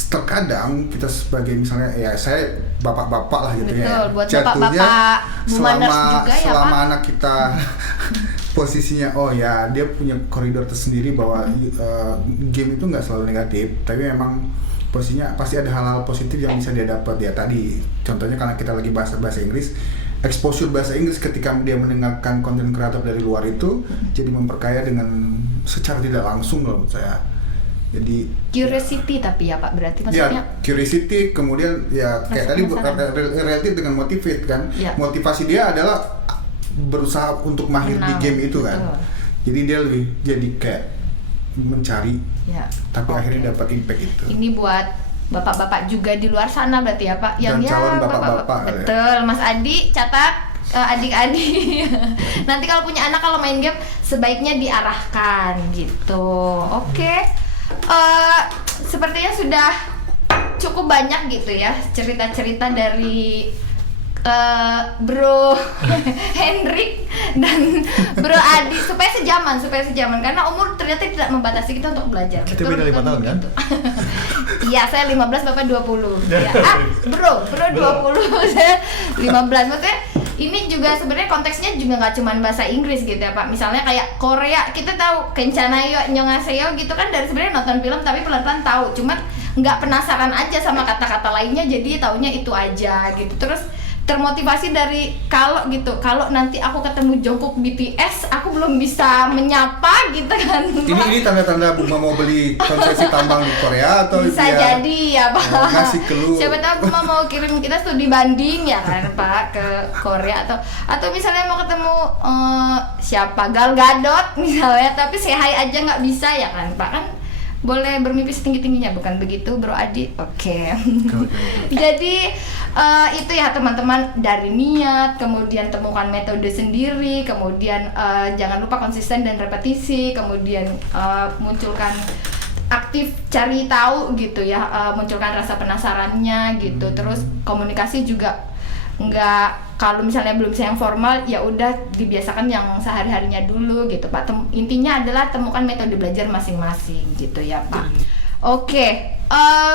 terkadang kita sebagai misalnya ya saya bapak-bapak lah gitu. Betul, ya. buat Jatuhnya bapak-bapak boomers juga ya, selama Pak. anak kita posisinya dia punya koridor tersendiri bahwa game itu nggak selalu negatif, tapi memang posisinya pasti ada hal-hal positif yang bisa dia dapat ya. Tadi contohnya karena kita lagi bahasa Inggris, exposure bahasa Inggris ketika dia mendengarkan konten kreator dari luar itu jadi memperkaya dengan secara tidak langsung menurut saya. Jadi Curiosity tapi ya Pak, berarti maksudnya curiosity, kemudian ya kayak tadi relatif dengan motivate kan. Motivasi dia adalah berusaha untuk mahir di game itu kan. Betul. Jadi dia lebih jadi kayak mencari, tapi akhirnya dapat impact itu. Ini buat bapak-bapak juga di luar sana berarti ya Pak, yang dan calon bapak-bapak. Betul, Mas Adi catat, adik-adik. Nanti kalau punya anak, kalau main game sebaiknya diarahkan gitu. Oke. Sepertinya sudah cukup banyak gitu ya cerita-cerita dari Bro Hendrik dan Bro Adi supaya sejaman karena umur ternyata tidak membatasi kita untuk belajar. Kita beda 5 tahun kan? Iya, saya 15, Bapak 20. Ya. Bro 20, saya 15. Maksudnya ini juga sebenarnya konteksnya juga nggak cuma bahasa Inggris gitu ya Pak. Misalnya kayak Korea, kita tahu Kencanayo, Annyeonghaseyo gitu kan dari sebenarnya nonton film tapi pelan-pelan tahu. Cuma nggak penasaran aja sama kata-kata lainnya, jadi taunya itu aja gitu. Terus termotivasi dari kalau nanti aku ketemu Jungkook BTS aku belum bisa menyapa gitu kan. Ini tanda-tanda Buma mau beli konsesi tambang di Korea atau bisa dia jadi ya Pak. ngasih clue. Siapa tahu Buma mau kirim kita studi banding ya kan Pak ke Korea atau misalnya mau ketemu siapa Gal Gadot misalnya tapi say hi aja nggak bisa ya kan Pak kan. Boleh bermimpi setinggi-tingginya, bukan begitu Bro Adi? Oke. Jadi itu ya teman-teman, dari niat, kemudian temukan metode sendiri, kemudian jangan lupa konsisten dan repetisi, kemudian munculkan aktif cari tahu gitu ya, munculkan rasa penasarannya gitu. Terus komunikasi juga nggak, kalau misalnya belum bisa yang formal ya udah dibiasakan yang sehari-harinya dulu gitu Pak. Intinya adalah temukan metode belajar masing-masing gitu ya Pak. Oke,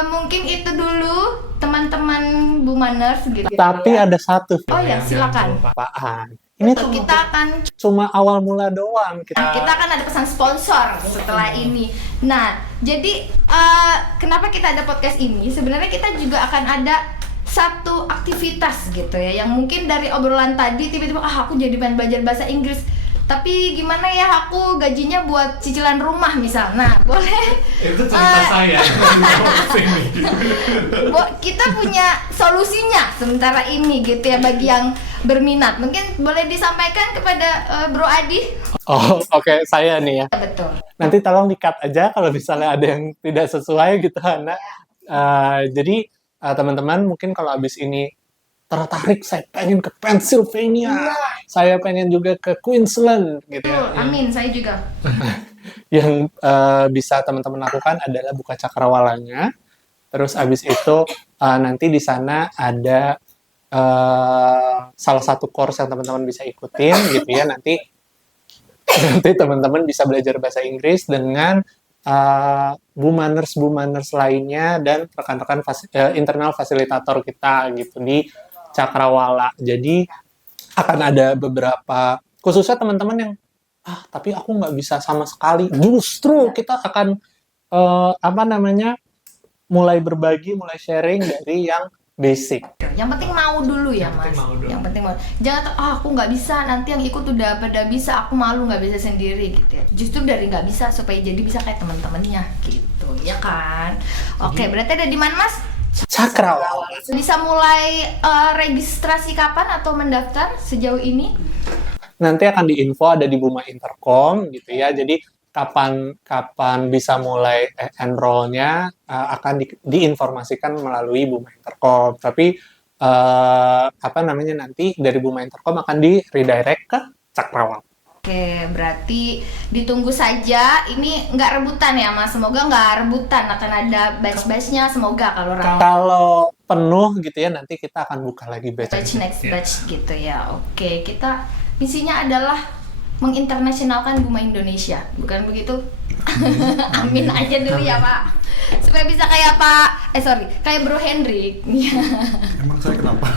mungkin itu dulu teman-teman Bumaners gitu. Tapi ya. ada satu. Oh ya, silakan. Apaan? Ini tuh Kita akan cuma awal mula doang. kita akan ada pesan sponsor setelah ini. Nah, jadi kenapa kita ada podcast ini? Sebenarnya kita juga akan ada satu aktivitas gitu ya, yang mungkin dari obrolan tadi tiba-tiba aku jadi pengen belajar bahasa Inggris, tapi gimana ya aku gajinya buat cicilan rumah misal. Nah, boleh itu cerita saya. Kita punya solusinya sementara ini gitu ya bagi yang berminat. Mungkin boleh disampaikan kepada Bro Adi. Oh, oke, saya nih ya. Betul. Nanti tolong di-cut aja kalau misalnya ada yang tidak sesuai gitu, Hana. Jadi teman-teman mungkin kalau abis ini tertarik, saya pengen ke Pennsylvania, saya pengen juga ke Queensland gitu ya. Amin, saya juga. Yang bisa teman-teman lakukan adalah buka cakrawalanya. Terus abis itu nanti di sana ada salah satu course yang teman-teman bisa ikutin gitu ya. Nanti teman-teman bisa belajar bahasa Inggris dengan Bumaners lainnya dan rekan-rekan internal fasilitator kita gitu di Cakrawala. Jadi akan ada beberapa, khususnya teman-teman yang tapi aku nggak bisa sama sekali. Justru kita akan mulai berbagi, mulai sharing dari yang basic. Yang penting mau dulu ya Mas. Yang penting mau. Jangan aku nggak bisa, nanti yang ikut udah pada bisa, aku malu nggak bisa sendiri gitu ya. Justru dari nggak bisa supaya jadi bisa kayak teman-temannya gitu ya kan. Oke, berarti ada di mana Mas? Cakrawala. Bisa mulai registrasi kapan atau mendaftar sejauh ini? Nanti akan diinfo ada di Buma Intercom gitu ya. Jadi kapan bisa mulai enroll-nya akan diinformasikan melalui Buma Intercom. Tapi nanti dari Buma Intercom akan di redirect ke Cakrawala. Oke, berarti ditunggu saja. Ini nggak rebutan ya Mas, semoga nggak rebutan, akan ada batch-batchnya, semoga kalau ramai. Kalau penuh gitu ya, nanti kita akan buka lagi batch Next batch gitu ya. Oke, kita misinya adalah menginternasionalkan Buma Indonesia, bukan begitu? Amin aja dulu ya Pak, supaya bisa kayak kayak Bro Hendrik. Emang saya kenapa?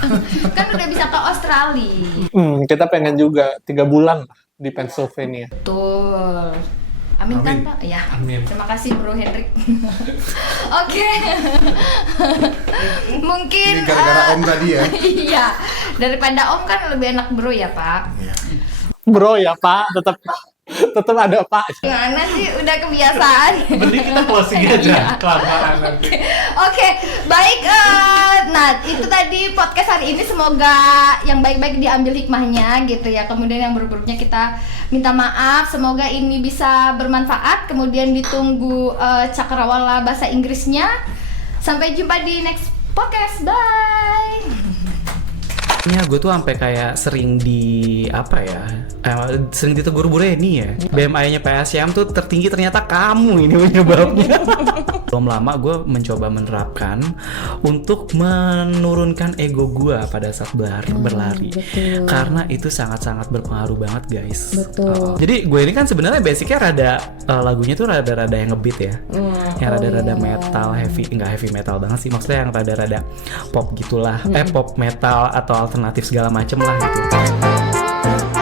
Kan udah bisa ke Australia. Kita pengen juga 3 bulan di Pennsylvania. Betul. Amin kan Pak? Ya. Amin. Terima kasih Bro Hendrik. Oke. Mungkin Ini gara-gara Om tadi ya. Iya. Daripada Om kan lebih enak Bro ya Pak. Bro ya Pak, tetap ada Pak. Gimana sih, udah kebiasaan. Mending kita closing aja, kelamaan nanti. Oke, baik. Nah, itu tadi podcast hari ini. Semoga yang baik-baik diambil hikmahnya gitu ya. Kemudian yang buruk-buruknya kita minta maaf. Semoga ini bisa bermanfaat. Kemudian ditunggu Cakrawala bahasa Inggrisnya. Sampai jumpa di next podcast. Bye. Ya gue tuh sampai kayak sering sering ditegur Bu Reni ya. BMI-nya PS Syam tuh tertinggi, ternyata kamu ini penyebabnya. Belum lama gue mencoba menerapkan untuk menurunkan ego gue pada saat berlari. Betul. Karena itu sangat-sangat berpengaruh banget guys. Betul. Jadi gue ini kan sebenarnya basicnya lagunya tuh rada-rada yang ngebeat ya. Yang rada-rada metal, nggak heavy metal banget sih, maksudnya yang rada-rada pop gitulah. Pop metal atau alternatif segala macem lah gitu.